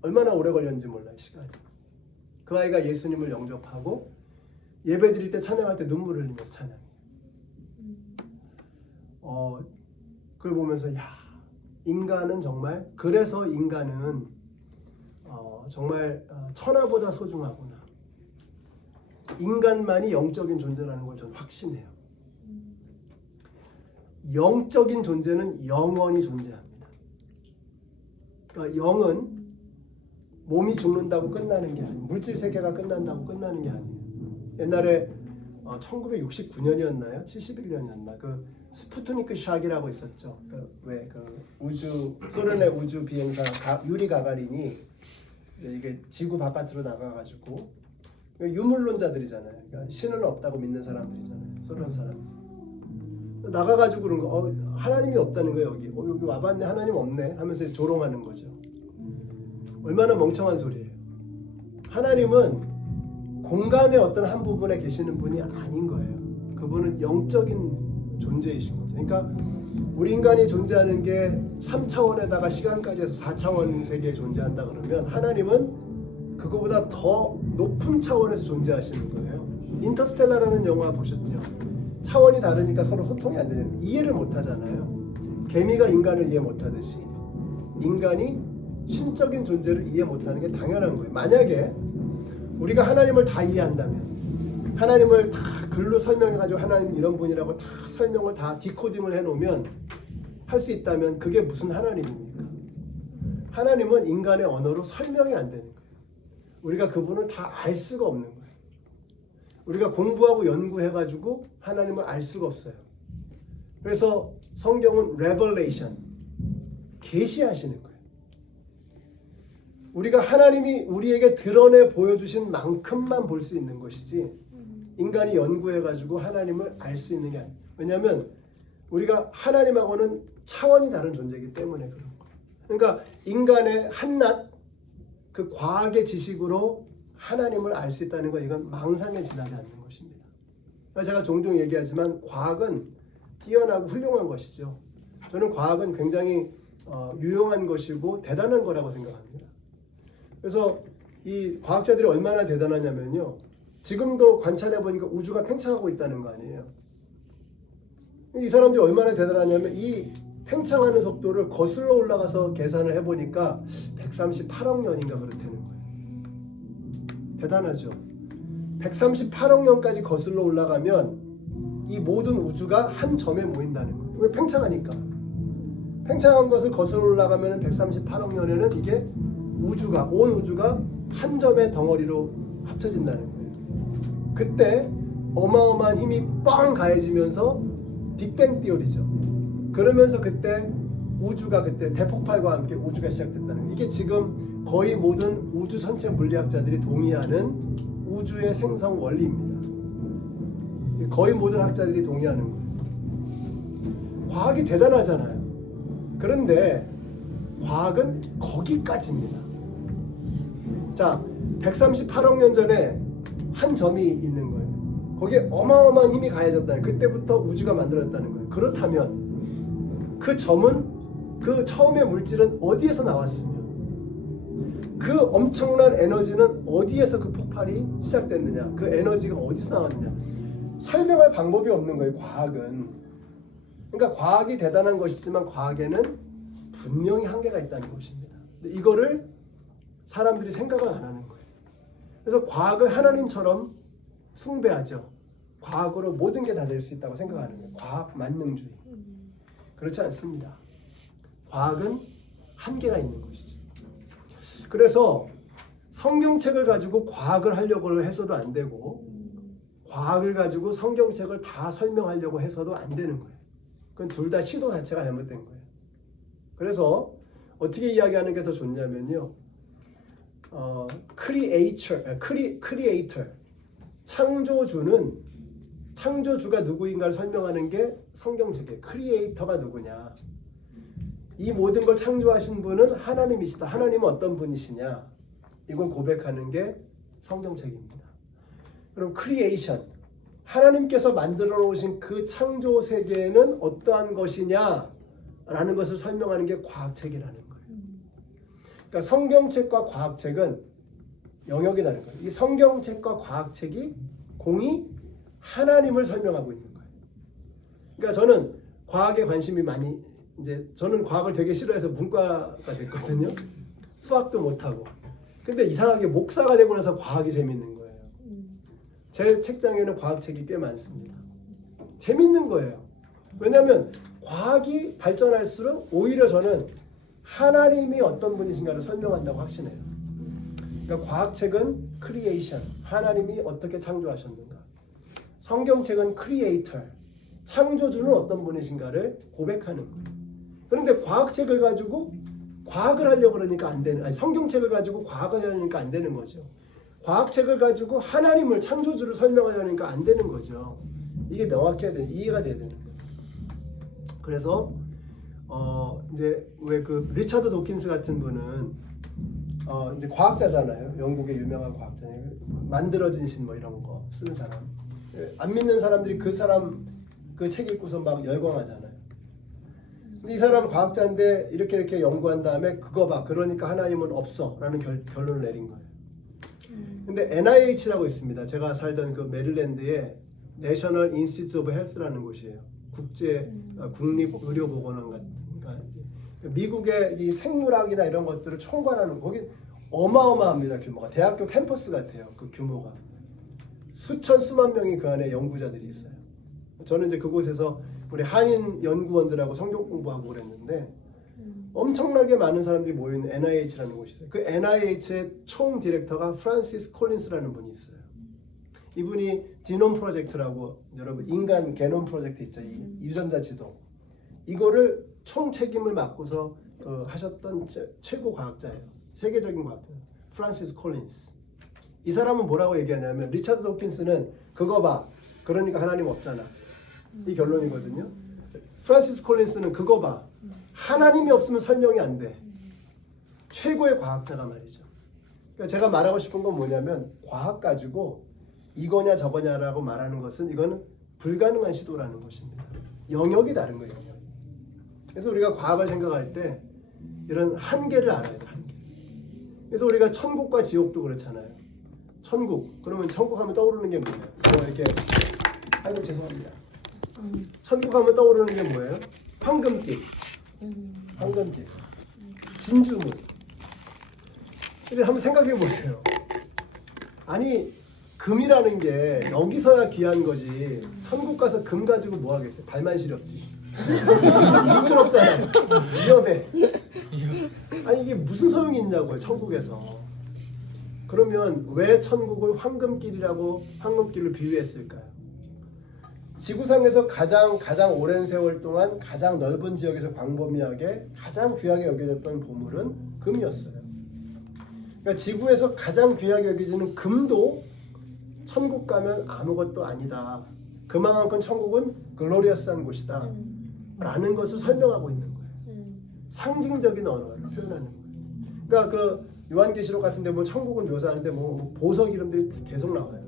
얼마나 오래 걸렸는지 몰라요, 시간이. 그 아이가 예수님을 영접하고 예배 드릴 때 찬양할 때 눈물을 흘리면서 찬양해요. 그걸 보면서 야, 인간은 정말, 그래서 인간은 정말 천하보다 소중하구나. 인간만이 영적인 존재라는 걸 저는 확신해요. 영적인 존재는 영원히 존재합니다. 그러니까 영은 몸이 죽는다고 끝나는 게 아니에요. 물질 세계가 끝난다고 끝나는 게 아니에요. 옛날에 1969년이었나요? 71년이었나? 그 스푸트니크 샥이라고 있었죠. 소련의 우주 비행사 유리 가가린이 이게 지구 바깥으로 나가가지고, 유물론자들이잖아요. 그러니까 신은 없다고 믿는 사람들이잖아요. 소련 사람. 나가가지고 그런 거, 하나님이 없다는 거예요. 여기 와봤네, 하나님 없네 하면서 조롱하는 거죠. 얼마나 멍청한 소리예요. 하나님은 공간의 어떤 한 부분에 계시는 분이 아닌 거예요. 그분은 영적인 존재이신 거죠. 그러니까 우리 인간이 존재하는 게 3차원에다가 시간까지 해서 4차원 세계에 존재한다 그러면 하나님은 그거보다 더 높은 차원에서 존재하시는 거예요. 인터스텔라라는 영화 보셨죠? 차원이 다르니까 서로 소통이 안 되잖아요. 이해를 못 하잖아요. 개미가 인간을 이해 못 하듯이 인간이 신적인 존재를 이해 못 하는 게 당연한 거예요. 만약에 우리가 하나님을 다 이해한다면, 하나님을 다 글로 설명해가지고 하나님 이런 분이라고 다 설명을 다 디코딩을 해놓으면, 할 수 있다면 그게 무슨 하나님입니까? 하나님은 인간의 언어로 설명이 안 되는 거예요. 우리가 그분을 다 알 수가 없는 거예요. 우리가 공부하고 연구해가지고 하나님을 알 수가 없어요. 그래서 성경은 레벨레이션, 계시하시는 거예요. 우리가 하나님이 우리에게 드러내 보여주신 만큼만 볼 수 있는 것이지, 인간이 연구해가지고 하나님을 알 수 있는 게 아니에요. 왜냐하면 우리가 하나님하고는 차원이 다른 존재이기 때문에 그런 거예요. 그러니까 인간의 한낱 그 과학의 지식으로 하나님을 알 수 있다는 건 이건 망상에 지나지 않는 것입니다. 제가 종종 얘기하지만 과학은 뛰어나고 훌륭한 것이죠. 저는 과학은 굉장히 유용한 것이고 대단한 거라고 생각합니다. 그래서 이 과학자들이 얼마나 대단하냐면요, 지금도 관찰해 보니까 우주가 팽창하고 있다는 거 아니에요. 이 사람들이 얼마나 대단하냐면 이 팽창하는 속도를 거슬러 올라가서 계산을 해보니까 138억 년인가 그렇다는 거예요. 대단하죠. 138억 년까지 거슬러 올라가면 이 모든 우주가 한 점에 모인다는 거예요. 왜? 팽창하니까. 팽창한 것을 거슬러 올라가면 138억 년에는 이게 우주가, 온 우주가 한 점의 덩어리로 합쳐진다는 거예요. 그때 어마어마한 힘이 빵 가해지면서 빅뱅 띠어리죠. 그러면서 그때 우주가, 그때 대폭발과 함께 우주가 시작됐다는 거예요. 이게 지금 거의 모든 우주 선체 물리학자들이 동의하는 우주의 생성 원리입니다. 거의 모든 학자들이 동의하는 거예요. 과학이 대단하잖아요. 그런데 과학은 거기까지입니다. 자, 138억 년 전에 한 점이 있는 거예요. 거기에 어마어마한 힘이 가해졌다는, 그때부터 우주가 만들어졌다는 거예요. 그렇다면 그 점은, 그 처음의 물질은 어디에서 나왔으며, 그 엄청난 에너지는 어디에서 그 폭발이 시작됐느냐, 그 에너지가 어디서 나왔느냐, 설명할 방법이 없는 거예요, 과학은. 그러니까 과학이 대단한 것이지만 과학에는 분명히 한계가 있다는 것입니다. 근데 이거를 사람들이 생각을 안 하는 거예요. 그래서 과학을 하나님처럼 숭배하죠. 과학으로 모든 게 다 될 수 있다고 생각하는 거예요. 과학 만능주의. 그렇지 않습니다. 과학은 한계가 있는 것이죠. 그래서 성경책을 가지고 과학을 하려고 해서도 안 되고 과학을 가지고 성경책을 다 설명하려고 해서도 안 되는 거예요. 그건 둘 다 시도 자체가 잘못된 거예요. 그래서 어떻게 이야기하는 게 더 좋냐면요. 크리에이터, 창조주가 누구인가를 설명하는 게 성경책이에요. 크리에이터가 누구냐? 이 모든 걸 창조하신 분은 하나님이시다. 하나님은 어떤 분이시냐? 이걸 고백하는 게 성경책입니다. 그럼 크리에이션, 하나님께서 만들어 놓으신 그 창조 세계에는 어떠한 것이냐라는 것을 설명하는 게 과학책이라는 거예요. 그러니까 성경책과 과학책은 영역이 다른 거예요. 이 성경책과 과학책이 공이 하나님을 설명하고 있는 거예요. 그러니까 저는 과학에 관심이 많이, 저는 과학을 되게 싫어해서 문과가 됐거든요. 수학도 못하고. 근데 이상하게 목사가 되고 나서 과학이 재밌는 거예요. 제 책장에는 과학책이 꽤 많습니다. 재밌는 거예요. 왜냐하면 과학이 발전할수록 오히려 저는 하나님이 어떤 분이신가를 설명한다고 확신해요. 그러니까 과학책은 크리에이션, 하나님이 어떻게 창조하셨는가. 성경책은 크리에이터, 창조주는 어떤 분이신가를 고백하는 거예요. 그런데 과학책을 가지고 과학을 하려고 그러니까 안 되는, 성경책을 가지고 과학을 하려니까 안 되는 거죠. 과학책을 가지고 하나님을, 창조주를 설명하려니까 안 되는 거죠. 이게 명확해야 돼, 이해가 돼야 되는 거예요. 그래서 이제 왜 그 리차드 도킨스 같은 분은 이제 과학자잖아요. 영국의 유명한 과학자예요. 만들어진 신 뭐 이런 거 쓰는 사람. 안 믿는 사람들이 그 사람 그 책 읽고서 막 열광하잖아요. 근데 이 사람 과학자인데 이렇게 연구한 다음에 그거 봐, 그러니까 하나님은 없어라는 결론을 내린 거예요. 근데 NIH라고 있습니다. 제가 살던 그 메릴랜드에 내셔널 인스티튜트 오브 헬스라는 곳이에요. 국립의료보건원 같은, 그러니까 미국의 이 생물학이나 이런 것들을 총괄하는, 거기 어마어마합니다. 규모가 대학교 캠퍼스 같아요. 그 규모가 수천 수만 명이 그 안에 연구자들이 있어요. 저는 이제 그곳에서 우리 한인 연구원들하고 성경 공부하고 그랬는데 엄청나게 많은 사람들이 모이는 NIH라는 곳이 있어요. 그 NIH의 총 디렉터가 프란시스 콜린스라는 분이 있어요. 이분이 지놈 프로젝트라고, 여러분 인간 게놈 프로젝트 있죠. 이 유전자 지도, 이거를 총 책임을 맡고서 하셨던 최고 과학자예요. 세계적인 과학자 프란시스 콜린스. 이 사람은 뭐라고 얘기하냐면, 리차드 도킨스는 그거 봐, 그러니까 하나님 없잖아, 이 결론이거든요. 프란시스 콜린스는 그거 봐, 하나님이 없으면 설명이 안 돼. 최고의 과학자가 말이죠. 그러니까 제가 말하고 싶은 건 뭐냐면, 과학 가지고 이거냐 저거냐라고 말하는 것은 이거는 불가능한 시도라는 것입니다. 영역이 다른 거예요. 영역. 그래서 우리가 과학을 생각할 때 이런 한계를 알아야 돼. 한계. 그래서 우리가 천국과 지옥도 그렇잖아요. 천국, 그러면 천국 하면 떠오르는 게 뭐예요? 이렇게, 아이고 죄송합니다. 천국 하면 떠오르는 게 뭐예요? 황금길, 황금길, 진주문. 근데 한번 생각해 보세요. 아니, 금이라는 게 여기서야 귀한 거지, 천국 가서 금 가지고 뭐 하겠어요? 발만 시렵지. 미끄럽잖아요. 위험해. 아니 이게 무슨 소용이 있냐고요, 천국에서. 그러면 왜 천국을 황금길로 비유했을까요? 지구상에서 가장 오랜 세월 동안 가장 넓은 지역에서 광범위하게 가장 귀하게 여겨졌던 보물은 금이었어요. 그러니까 지구에서 가장 귀하게 여겨지는 금도 천국 가면 아무것도 아니다. 그만큼 천국은 글로리어스한 곳이다 라는 것을 설명하고 있는 거예요. 상징적인 언어를 표현하는 거예요. 그러니까 그 요한계시록 같은 데 뭐 천국을 묘사하는데 뭐 보석 이름들이 계속 나와요.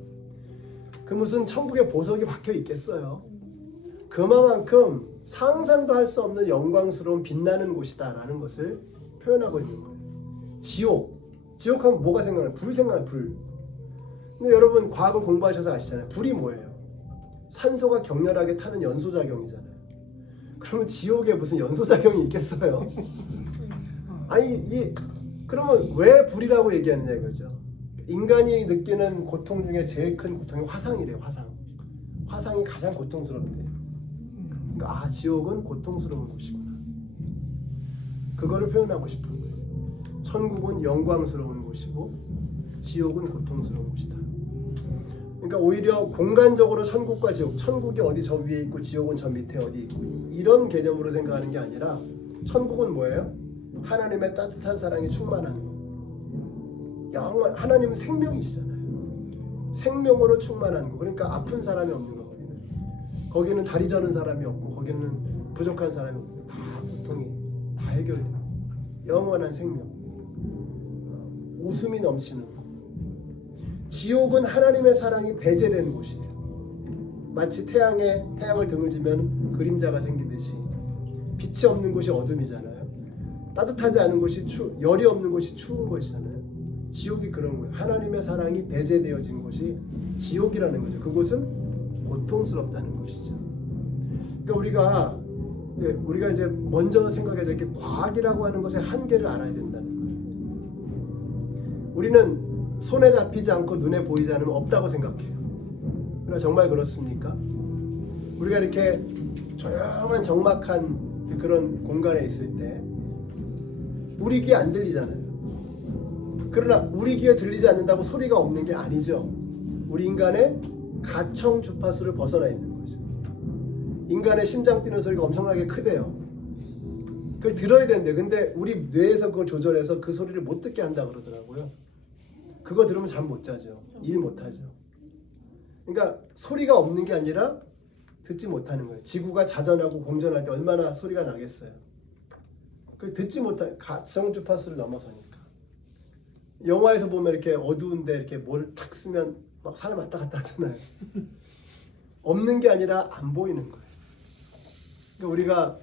그 무슨 천국에 보석이 박혀 있겠어요. 그만큼 상상도 할 수 없는 영광스러운 빛나는 곳이다 라는 것을 표현하고 있는 거예요. 지옥하면 뭐가 생각나요? 불 생각나요. 불. 근데 여러분 과학을 공부하셔서 아시잖아요. 불이 뭐예요? 산소가 격렬하게 타는 연소작용이잖아요. 그러면 지옥에 무슨 연소작용이 있겠어요? 아니 그러면 왜 불이라고 얘기하느냐 이거죠. 인간이 느끼는 고통 중에 제일 큰 고통이 화상이래요. 화상이 가장 고통스럽대요. 그러니까 지옥은 고통스러운 곳이구나. 그거를 표현하고 싶은 거예요. 천국은 영광스러운 곳이고 지옥은 고통스러운 곳이다. 그러니까 오히려 공간적으로 천국과 지옥, 천국이 어디 저 위에 있고 지옥은 저 밑에 어디 있고 이런 개념으로 생각하는 게 아니라 천국은 뭐예요? 하나님의 따뜻한 사랑이 충만한 거. 영원 하나님은 생명이시잖아요. 생명으로 충만한 거. 그러니까 아픈 사람이 없는 거. 거기는 다리 저는 사람이 없고 거기는 부족한 사람이 없고 다 고통이 다 해결돼요. 영원한 생명. 웃음이 넘치는 곳. 지옥은 하나님의 사랑이 배제된 곳이에요. 마치 태양을 등을 지면 그림자가 생기듯이 빛이 없는 곳이 어둠이잖아요. 따뜻하지 않은 곳이 열이 없는 곳이 추운 곳이잖아요. 지옥이 그런 거예요. 하나님의 사랑이 배제되어진 곳이 지옥이라는 거죠. 그곳은 고통스럽다는 것이죠. 그러니까 우리가 이제 먼저 생각해야 될 게 과학이라고 하는 것의 한계를 알아야 된다는 거예요. 우리는 손에 잡히지 않고 눈에 보이지 않으면 없다고 생각해요. 그러나 정말 그렇습니까? 우리가 이렇게 조용한 적막한 그런 공간에 있을 때 우리 귀에 안 들리잖아요. 그러나 우리 귀에 들리지 않는다고 소리가 없는 게 아니죠. 우리 인간의 가청 주파수를 벗어나 있는 거죠. 인간의 심장 뛰는 소리가 엄청나게 크대요. 그걸 들어야 되는데 근데 우리 뇌에서 그걸 조절해서 그 소리를 못 듣게 한다 그러더라고요. 그거 들으면 잠 못 자죠. 일 못 하죠. 그러니까 소리가 없는 게 아니라 듣지 못하는 거예요. 지구가 자전하고 공전할 때 얼마나 소리가 나겠어요. 그걸 듣지 못하는 가청 주파수를 넘어서니까. 영화에서 보면 이렇게 어두운데 이렇게 뭘 탁 쓰면 막 사람 왔다 갔다 하잖아요. 없는 게 아니라 안 보이는 거예요. 그러니까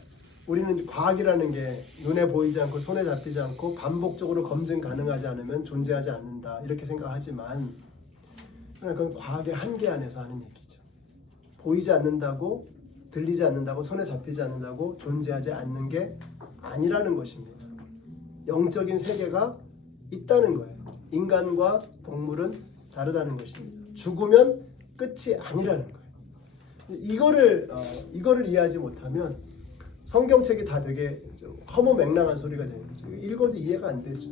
우리는 과학이라는 게 눈에 보이지 않고 손에 잡히지 않고 반복적으로 검증 가능하지 않으면 존재하지 않는다 이렇게 생각하지만 그건 과학의 한계 안에서 하는 얘기죠. 보이지 않는다고 들리지 않는다고 손에 잡히지 않는다고 존재하지 않는 게 아니라는 것입니다. 영적인 세계가 있다는 거예요. 인간과 동물은 다르다는 것입니다. 죽으면 끝이 아니라는 거예요. 이거를 이해하지 못하면 성경책이 다 되게 허무맹랑한 소리가 되는 거죠. 읽어도 이해가 안 되죠.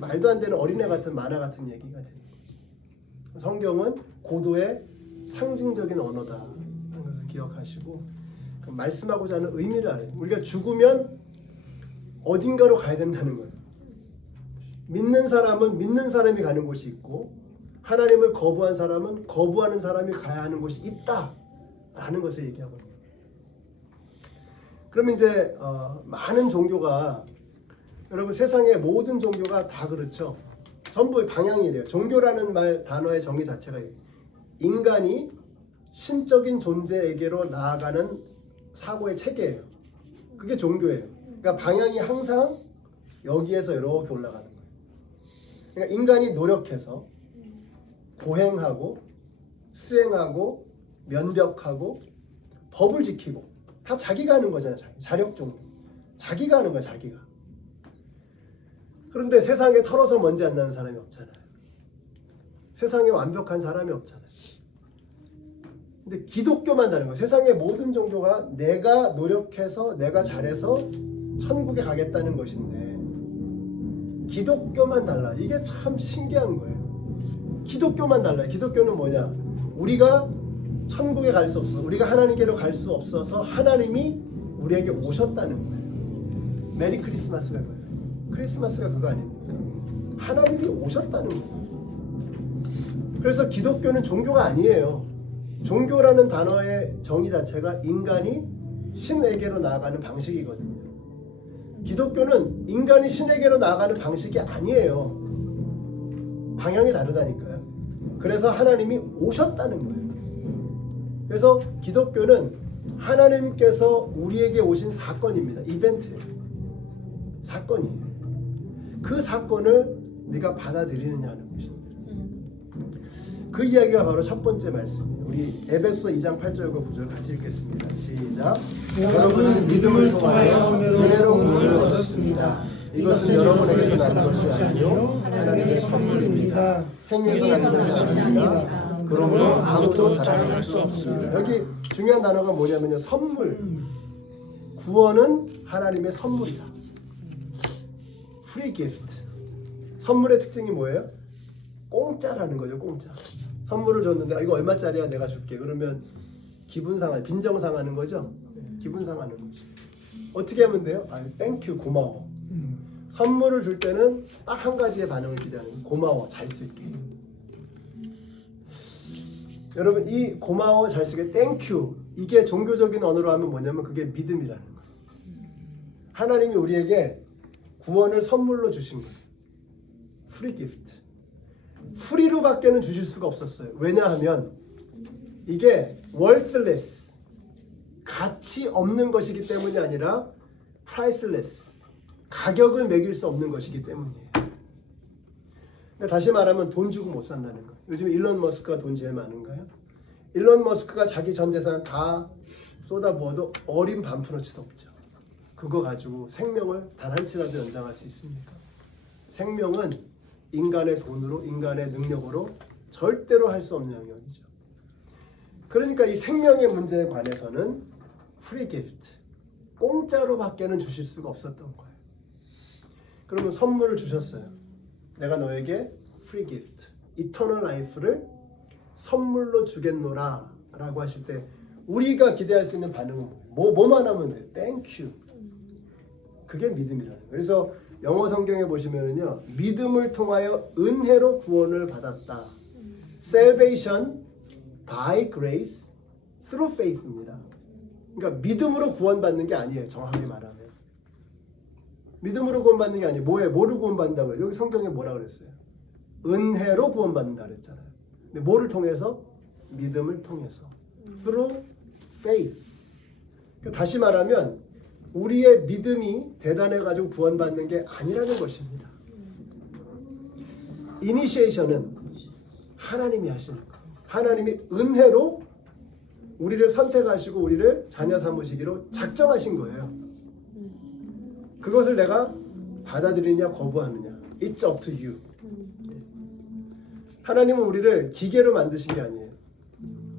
말도 안 되는 어린애 같은 만화 같은 얘기가 되는 거죠. 성경은 고도의 상징적인 언어다 하는 것을 기억하시고 말씀하고자 하는 의미를 알아요. 우리가 죽으면 어딘가로 가야 된다는 거예요. 믿는 사람은 믿는 사람이 가는 곳이 있고 하나님을 거부한 사람은 거부하는 사람이 가야 하는 곳이 있다라는 것을 얘기하고 있습니다. 그러면 이제 많은 종교가 여러분 세상의 모든 종교가 다 그렇죠. 전부 방향이래요. 종교라는 단어의 정의 자체가 인간이 신적인 존재에게로 나아가는 사고의 체계예요. 그게 종교예요. 그러니까 방향이 항상 여기에서 이렇게 올라가는 거예요. 그러니까 인간이 노력해서 고행하고 수행하고 면벽하고 법을 지키고 다 자기가 하는 거잖아요. 자력 종교. 자기가 하는 거야. 자기가. 그런데 세상에 털어서 먼지 안 나는 사람이 없잖아요. 세상에 완벽한 사람이 없잖아요. 근데 기독교만 다른 거예요. 세상의 모든 종교가 내가 노력해서 내가 잘해서 천국에 가겠다는 것인데 기독교만 달라. 이게 참 신기한 거예요. 기독교만 달라요. 기독교는 뭐냐? 우리가 천국에 갈 수 없어서 우리가 하나님께로 갈 수 없어서 하나님이 우리에게 오셨다는 거예요. 메리 크리스마스가 그거예요. 크리스마스가 그거 아닙니까? 하나님이 오셨다는 거예요. 그래서 기독교는 종교가 아니에요. 종교라는 단어의 정의 자체가 인간이 신에게로 나아가는 방식이거든요. 기독교는 인간이 신에게로 나아가는 방식이 아니에요. 방향이 다르다니까요. 그래서 하나님이 오셨다는 거예요. 그래서 기독교는 하나님께서 우리에게 오신 사건입니다. 이벤트예요. 사건이에요. 그 사건을 네가 받아들이느냐 하는 것입니다. 그 이야기가 바로 첫 번째 말씀이에요. 우리 에베소 2장 8절과 9절 같이 읽겠습니다. 시작. 여러분은 믿음을 통하여 은혜로 구원을 얻었습니다. 이것은 여러분에게서 나는 것이 아니요 하나님의 선물입니다. 행위에서 나는 것이 아닙니다. 그러므로 아무도 자랑할 수 없습니다. 여기 중요한 단어가 뭐냐면요. 선물. 구원은 하나님의 선물이다. free gift. 선물의 특징이 뭐예요? 공짜라는 거죠. 공짜. 선물을 줬는데 이거 얼마짜리야 내가 줄게. 그러면 기분 상한, 빈정 상하는 거죠. 기분 상하는 거죠. 어떻게 하면 돼요? 땡큐 고마워. 선물을 줄 때는 딱 한 가지의 반응을 기대하는 거예요. 고마워 잘 쓸게. 여러분 이 고마워 잘 쓸게 땡큐 이게 종교적인 언어로 하면 뭐냐면 그게 믿음이라는 거예요. 하나님이 우리에게 구원을 선물로 주신 거예요. 프리 기프트. 프리로 밖에는 주실 수가 없었어요. 왜냐하면 이게 worthless 가치 없는 것이기 때문이 아니라 priceless 가격을 매길 수 없는 것이기 때문이에요. 그러니까 다시 말하면 돈 주고 못 산다는 거. 요즘 일론 머스크가 돈 제일 많은가요? 일론 머스크가 자기 전 재산 다 쏟아부어도 어린 반푼어치도 없죠. 그거 가지고 생명을 단 한치라도 연장할 수 있습니까? 생명은 인간의 돈으로, 인간의 능력으로 절대로 할 수 없는 영역이죠. 그러니까 이 생명의 문제에 관해서는 free gift, 공짜로 밖에는 주실 수가 없었던 거예요. 그러면 선물을 주셨어요. 내가 너에게 free gift, eternal life를 선물로 주겠노라 라고 하실 때 우리가 기대할 수 있는 반응은 뭐만 하면 돼? Thank you. 그게 믿음이라는 거예요. 그래서 영어 성경에 보시면은요, 믿음을 통하여 은혜로 구원을 받았다. Salvation by grace through faith입니다. 그러니까 믿음으로 구원받는 게 아니에요. 정확하게 말하면 믿음으로 구원받는 게 아니에요. 뭐를 구원받는다고요? 여기 성경에 뭐라 그랬어요? 은혜로 구원받는다 그랬잖아요. 근데 뭐를 통해서? 믿음을 통해서. Through faith. 그러니까 다시 말하면 우리의 믿음이 대단해가지고 구원받는 게 아니라는 것입니다. 이니시에이션은 하나님이 하시는 거예요. 하나님이 은혜로 우리를 선택하시고 우리를 자녀 삼으시기로 작정하신 거예요. 그것을 내가 받아들이냐 거부하느냐. It's up to you. 하나님은 우리를 기계로 만드신 게 아니에요.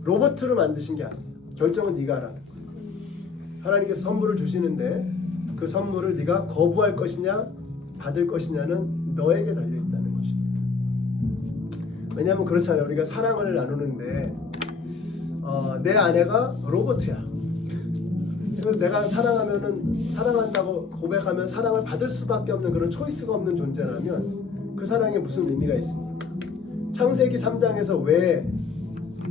로봇으로 만드신 게 아니에요. 결정은 네가 하라는 거예요. 하나님께서 선물을 주시는데 그 선물을 네가 거부할 것이냐 받을 것이냐는 너에게 달려있다는 것입니다. 왜냐하면 그렇잖아요. 우리가 사랑을 나누는데 내 아내가 로봇이야. 그래서 내가 사랑한다고 고백하면 사랑을 받을 수밖에 없는 그런 초이스가 없는 존재라면 그 사랑에 무슨 의미가 있습니까? 창세기 3장에서 왜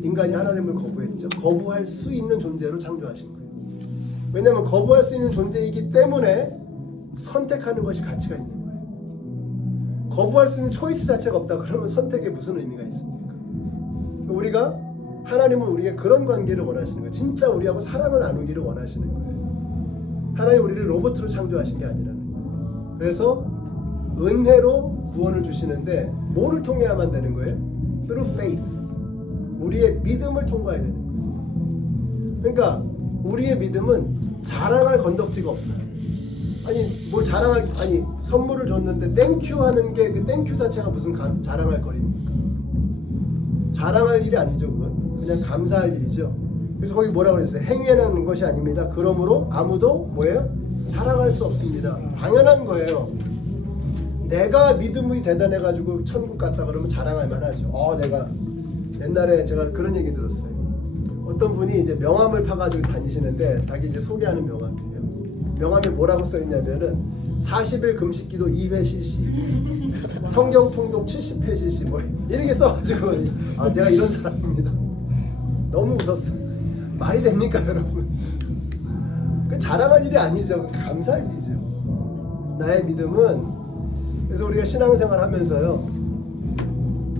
인간이 하나님을 거부했죠? 거부할 수 있는 존재로 창조하신 거예요. 왜냐하면 거부할 수 있는 존재이기 때문에 선택하는 것이 가치가 있는 거예요. 거부할 수 있는 초이스 자체가 없다 그러면 선택에 무슨 의미가 있습니까? 우리가 하나님은 우리에게 그런 관계를 원하시는 거예요. 진짜 우리하고 사랑을 나누기를 원하시는 거예요. 하나님 우리를 로봇으로 창조하신 게 아니라는 거예요. 그래서 은혜로 구원을 주시는데 뭐를 통해야만 되는 거예요? Through faith. 우리의 믿음을 통과해야 되는 거예요. 그러니까 우리의 믿음은 자랑할 건덕지가 없어요. 뭘 자랑할, 선물을 줬는데 땡큐 하는 게 그 땡큐 자체가 무슨 자랑할 거리입니까? 자랑할 일이 아니죠. 그건 그냥 감사할 일이죠. 그래서 거기 뭐라고 그랬어요? 행위하는 것이 아닙니다. 그러므로 아무도 뭐예요? 자랑할 수 없습니다. 당연한 거예요. 내가 믿음이 대단해가지고 천국 갔다 그러면 자랑할 만하죠. 내가 옛날에 제가 그런 얘기 들었어요. 어떤 분이 이제 명함을 파가지고 다니시는데 자기 이제 소개하는 명함이에요. 명함에 뭐라고 써있냐면은 40일 금식기도 2회 실시, 성경 통독 70회 실시 뭐 이렇게 써가지고 제가 이런 사람입니다. 너무 웃었어요. 말이 됩니까 여러분? 그 자랑할 일이 아니죠. 감사할 일이죠. 나의 믿음은 그래서 우리가 신앙생활 하면서요.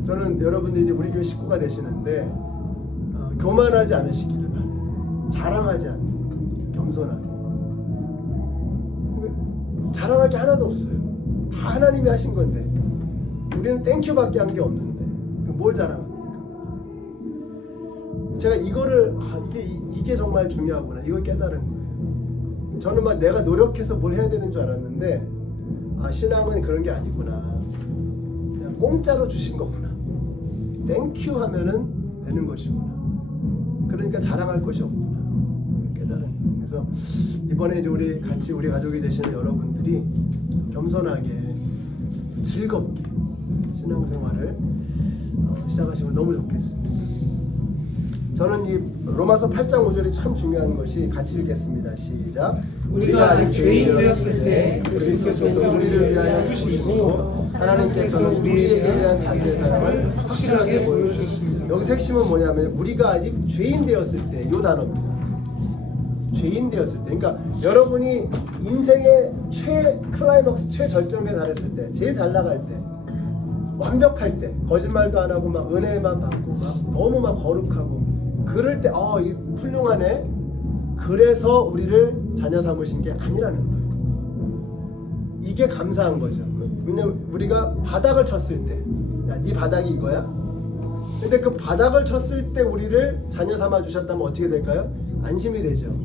저는 여러분들이 이제 우리 교회 식구가 되시는데 교만하지 않으시기를 바라요. 자랑하지 않는 겸손하게. 자랑할 게 하나도 없어요. 다 하나님이 하신 건데 우리는 땡큐밖에 한 게 없는데 뭘 자랑합니까? 제가 이거를 이게 정말 중요하구나 이걸 깨달은 거예요. 저는 막 내가 노력해서 뭘 해야 되는 줄 알았는데 신앙은 그런 게 아니구나. 그냥 공짜로 주신 거구나. 땡큐 하면은 되는 것이구나. 그러니까 자랑할 것이 없구나. 깨달은 거예요. 그래서 이번에 이제 우리 가족이 되시는 여러분들이 겸손하게 즐겁게 신앙생활을 시작하시면 너무 좋겠습니다. 저는 이 로마서 8장 5절이 참 중요한 것이 같이 읽겠습니다. 시작. 우리가 아직 죄인 되었을 때 그리스도께서 우리를 위하여 죽으시고 하나님께서는 우리에게 대한 자기의 사랑을 확실하게 보여주셨습니다. 여기서 핵심은 뭐냐면 우리가 아직 죄인 되었을 때 이 단어입니다. 죄인 되었을 때, 그러니까 여러분이 인생의 클라이막스 최절정에 달했을 때, 제일 잘 나갈 때, 완벽할 때, 거짓말도 안 하고 막 은혜만 받고 막 너무 막 거룩하고 그럴 때 이 훌륭하네. 그래서 우리를 자녀 삼으신 게 아니라는 거예요. 이게 감사한 거죠. 왜냐면 우리가 바닥을 쳤을 때, 야, 네 바닥이 이거야? 근데 그 바닥을 쳤을 때 우리를 자녀 삼아 주셨다면 어떻게 될까요? 안심이 되죠.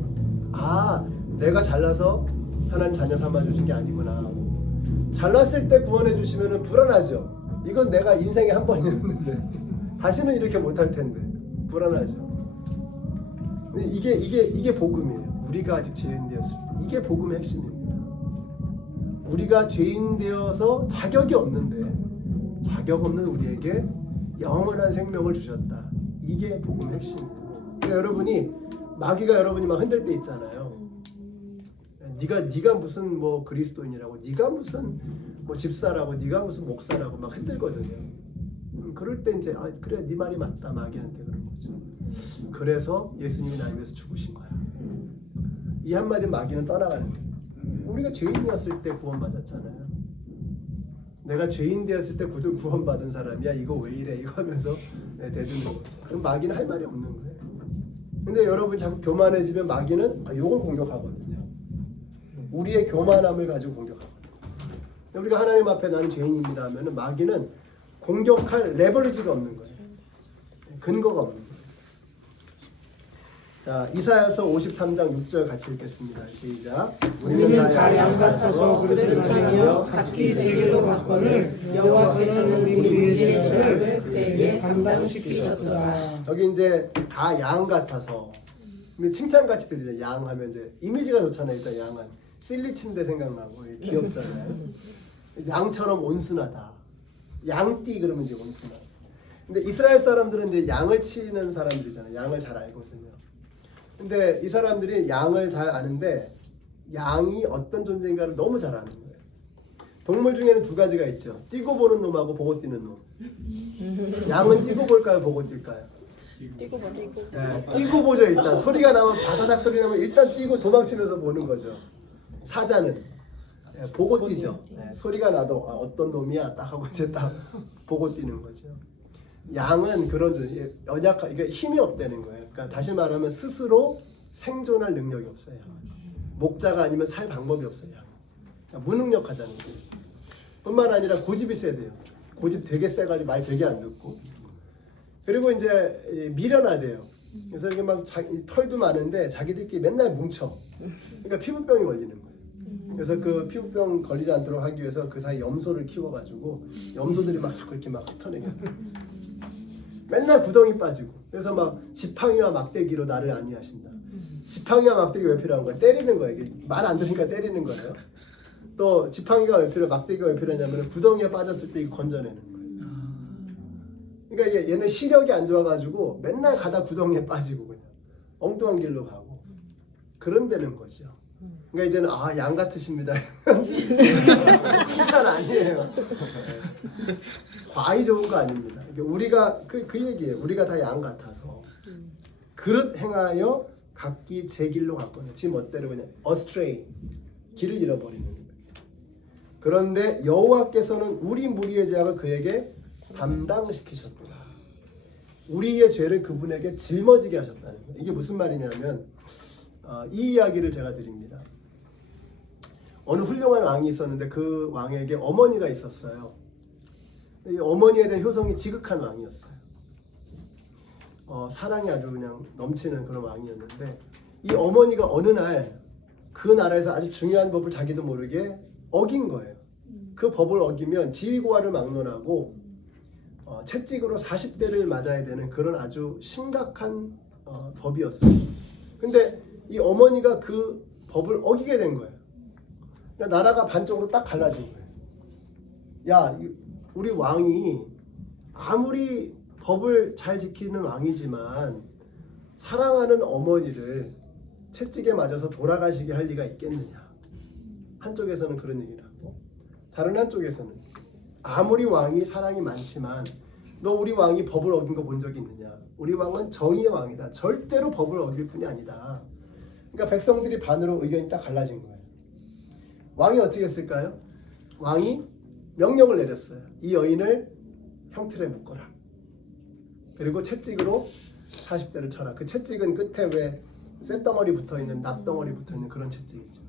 내가 잘나서 하나님 자녀 삼아 주신 게 아니구나. 잘났을 때 구원해 주시면 불안하죠. 이건 내가 인생에 한 번이었는데 다시는 이렇게 못할 텐데 불안하죠. 근데 이게 복음이에요. 우리가 아직 죄인 되었을 때 이게 복음의 핵심입니다. 우리가 죄인 되어서 자격이 없는데 자격 없는 우리에게 영원한 생명을 주셨다. 이게 복음의 핵심이에요. 그러니까 여러분이 마귀가 여러분이 막 흔들 때 있잖아요. 네가 무슨 뭐 그리스도인이라고, 네가 무슨 뭐 집사라고, 네가 무슨 목사라고 막 흔들거든요. 그럴 때 이제 그래 네 말이 맞다 마귀한테 그런 거죠. 그래서 예수님이 나를 위해서 죽으신 거야. 이 한마디 마귀는 떠나가는 거예요. 우리가 죄인이었을 때 구원받았잖아요. 내가 죄인 되었을 때 구원받은 사람이야. 이거 왜 이래? 이거 하면서 대드는 거죠. 그럼 마귀는 할 말이 없는 거예요. 근데 여러분 자꾸 교만해지면 마귀는 이걸 공격하거든요. 우리의 교만함을 가지고 공격하거든요. 우리가 하나님 앞에 나는 죄인입니다 하면은 마귀는 공격할 레버리지가 없는 거예요. 근거가 없는 거예요. 자, 이사야서 53장 6절 같이 읽겠습니다. 시작. 우리는 다 양 같아서 그릇을 가리며 각기 제 길로 갔거늘 여호와께서는 우리 일의 죄를 그에게 감당시키셨도다. 여기 이제 다 양 같아서 칭찬같이 들리죠. 양 하면 이제 이미지가 좋잖아요. 일단 양은 실리 침대 생각나고 귀엽잖아요. 양처럼 온순하다. 양띠 그러면 이제 온순하다. 근데 이스라엘 사람들은 이제 양을 치는 사람들이잖아요. 양을 잘 알거든요. 근데 이 사람들이 양을 잘 아는데 양이 어떤 존재인가를 너무 잘 아는 거예요. 동물 중에는 두 가지가 있죠. 뛰고 보는 놈하고 보고 뛰는 놈. 양은 뛰고 볼까요? 보고 뛸까요? 뛰고 봐. 네, 뛰고 보죠. 일단 소리가 나면 바다닥 소리 나면 일단 뛰고 도망치면서 보는 거죠. 사자는 보고 뛰죠. 소리가 나도 어떤 놈이야 딱 하고 이제 딱 보고 뛰는 거죠. 양은 그런 연약한, 그러니까 힘이 없다는 거예요. 그러니까 다시 말하면 스스로 생존할 능력이 없어요. 목자가 아니면 살 방법이 없어요. 그러니까 무능력하다는 거죠. 뿐만 아니라 고집이 세야 돼요. 고집 되게 세가지고 말 되게 안 듣고. 그리고 이제 미련하대요. 그래서 이게 막 털도 많은데 자기들끼리 맨날 뭉쳐. 그러니까 피부병이 걸리는 거예요. 그래서 그 피부병 걸리지 않도록 하기 위해서 그 사이 염소를 키워가지고 염소들이 막 자꾸 이렇게 막 흩어내게 하는 거죠. 맨날 구덩이 빠지고. 그래서 막 지팡이와 막대기로 나를 안위하신다. 지팡이와 막대기 왜 필요한 거야? 때리는 거예요. 말 안 들으니까 때리는 거예요. 또 지팡이가 왜 필요해? 막대기가 왜 필요하냐면 구덩이에 빠졌을 때 이거 건져내는 거예요. 그러니까 얘는 시력이 안 좋아가지고 맨날 가다 구덩이에 빠지고 그냥 엉뚱한 길로 가고 그런 데는 거죠. 그러니까 이제는 양 같으십니다. 칭찬 아니에요. 과히 좋은 거 아닙니다. 그러니까 우리가 그 얘기예요. 우리가 다 양 같아서 그릇 행하여 각기 제 길로 갔거든요. 지 멋대로 그냥 astray 길을 잃어버리는 거예요. 그런데 여호와께서는 우리 무리의 죄악을 그에게 담당시키셨구나. 우리의 죄를 그분에게 짊어지게 하셨다는 거예요. 이게 무슨 말이냐면 이 이야기를 제가 드립니다. 어느 훌륭한 왕이 있었는데 그 왕에게 어머니가 있었어요. 이 어머니에 대한 효성이 지극한 왕이었어요. 사랑이 아주 그냥 넘치는 그런 왕이었는데 이 어머니가 어느 날 그 나라에서 아주 중요한 법을 자기도 모르게 어긴 거예요. 그 법을 어기면 지위고하를 막론하고 채찍으로 40대를 맞아야 되는 그런 아주 심각한 법이었어요. 근데 이 어머니가 그 법을 어기게 된 거예요. 그러니까 나라가 반쪽으로 딱 갈라진 거예요. 야, 우리 왕이 아무리 법을 잘 지키는 왕이지만 사랑하는 어머니를 채찍에 맞아서 돌아가시게 할 리가 있겠느냐. 한쪽에서는 그런 얘기를 하고 다른 한쪽에서는 아무리 왕이 사랑이 많지만 너 우리 왕이 법을 어긴 거 본 적이 있느냐. 우리 왕은 정의의 왕이다. 절대로 법을 어길 뿐이 아니다. 그러니까 백성들이 반으로 의견이 딱 갈라진 거예요. 왕이 어떻게 했을까요? 왕이 명령을 내렸어요. 이 여인을 형틀에 묶어라. 그리고 채찍으로 40대를 쳐라. 그 채찍은 끝에 왜 쇳덩어리 붙어있는 납덩어리 붙어있는 그런 채찍이죠.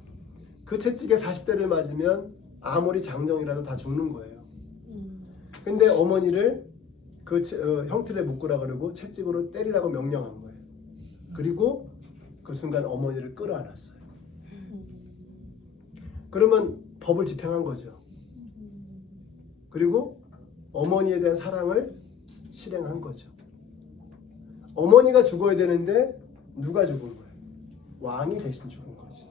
그 채찍에 40대를 맞으면 아무리 장정이라도 다 죽는 거예요. 근데 어머니를 그 형틀에 묶으라 그러고 채찍으로 때리라고 명령한 거예요. 그리고 그 순간 어머니를 끌어안았어요. 그러면 법을 집행한 거죠. 그리고 어머니에 대한 사랑을 실행한 거죠. 어머니가 죽어야 되는데 누가 죽은 거예요? 왕이 대신 죽은 거죠.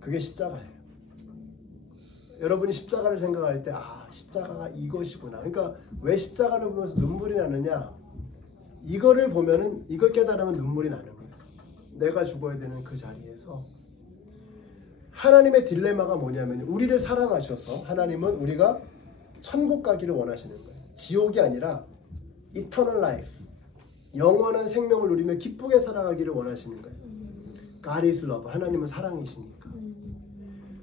그게 십자가예요. 여러분이 십자가를 생각할 때 십자가가 이것이구나. 그러니까 왜 십자가를 보면서 눈물이 나느냐? 이거를 보면은 이걸 깨달으면 눈물이 나는 거예요. 내가 죽어야 되는 그 자리에서 하나님의 딜레마가 뭐냐면 우리를 사랑하셔서 하나님은 우리가 천국 가기를 원하시는 거예요. 지옥이 아니라 eternal life, 영원한 생명을 누리며 기쁘게 살아가기를 원하시는 거예요. God is love, 하나님은 사랑이시니까.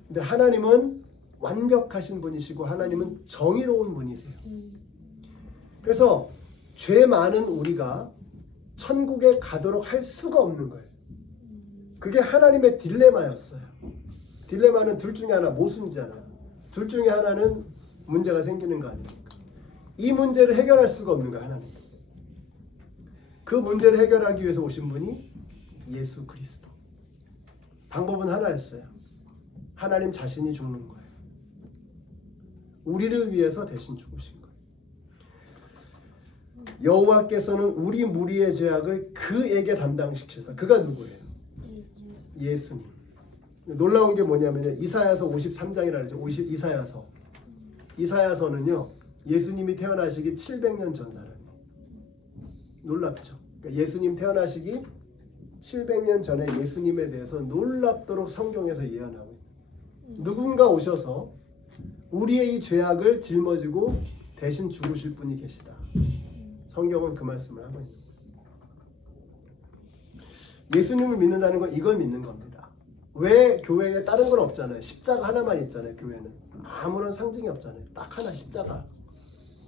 근데 하나님은 완벽하신 분이시고 하나님은 정의로운 분이세요. 그래서 죄 많은 우리가 천국에 가도록 할 수가 없는 거예요. 그게 하나님의 딜레마였어요. 딜레마는 둘 중에 하나, 모순이잖아요. 둘 중에 하나는 문제가 생기는 거 아닙니까? 이 문제를 해결할 수가 없는 거예요, 하나님. 그 문제를 해결하기 위해서 오신 분이 예수 그리스도. 방법은 하나였어요. 하나님 자신이 죽는 거예요. 우리를 위해서 대신 죽으신 거예요. 여호와께서는 우리 무리의 죄악을 그에게 담당시키셨다. 그가 누구예요? 예수님. 놀라운 게 뭐냐면요. 이사야서 53장이라고 그러죠. 이사야서는요. 예수님이 태어나시기 700년 전 사람이에요. 놀랍죠. 그러니까 예수님 태어나시기 700년 전에 예수님에 대해서 놀랍도록 성경에서 예언하고 있어요. 누군가 오셔서 우리의 이 죄악을 짊어지고 대신 죽으실 분이 계시다. 성경은 그 말씀을 하고 있는 거예요. 예수님을 믿는다는 건 이걸 믿는 겁니다. 왜 교회에 다른 건 없잖아요. 십자가 하나만 있잖아요. 교회는 아무런 상징이 없잖아요. 딱 하나 십자가.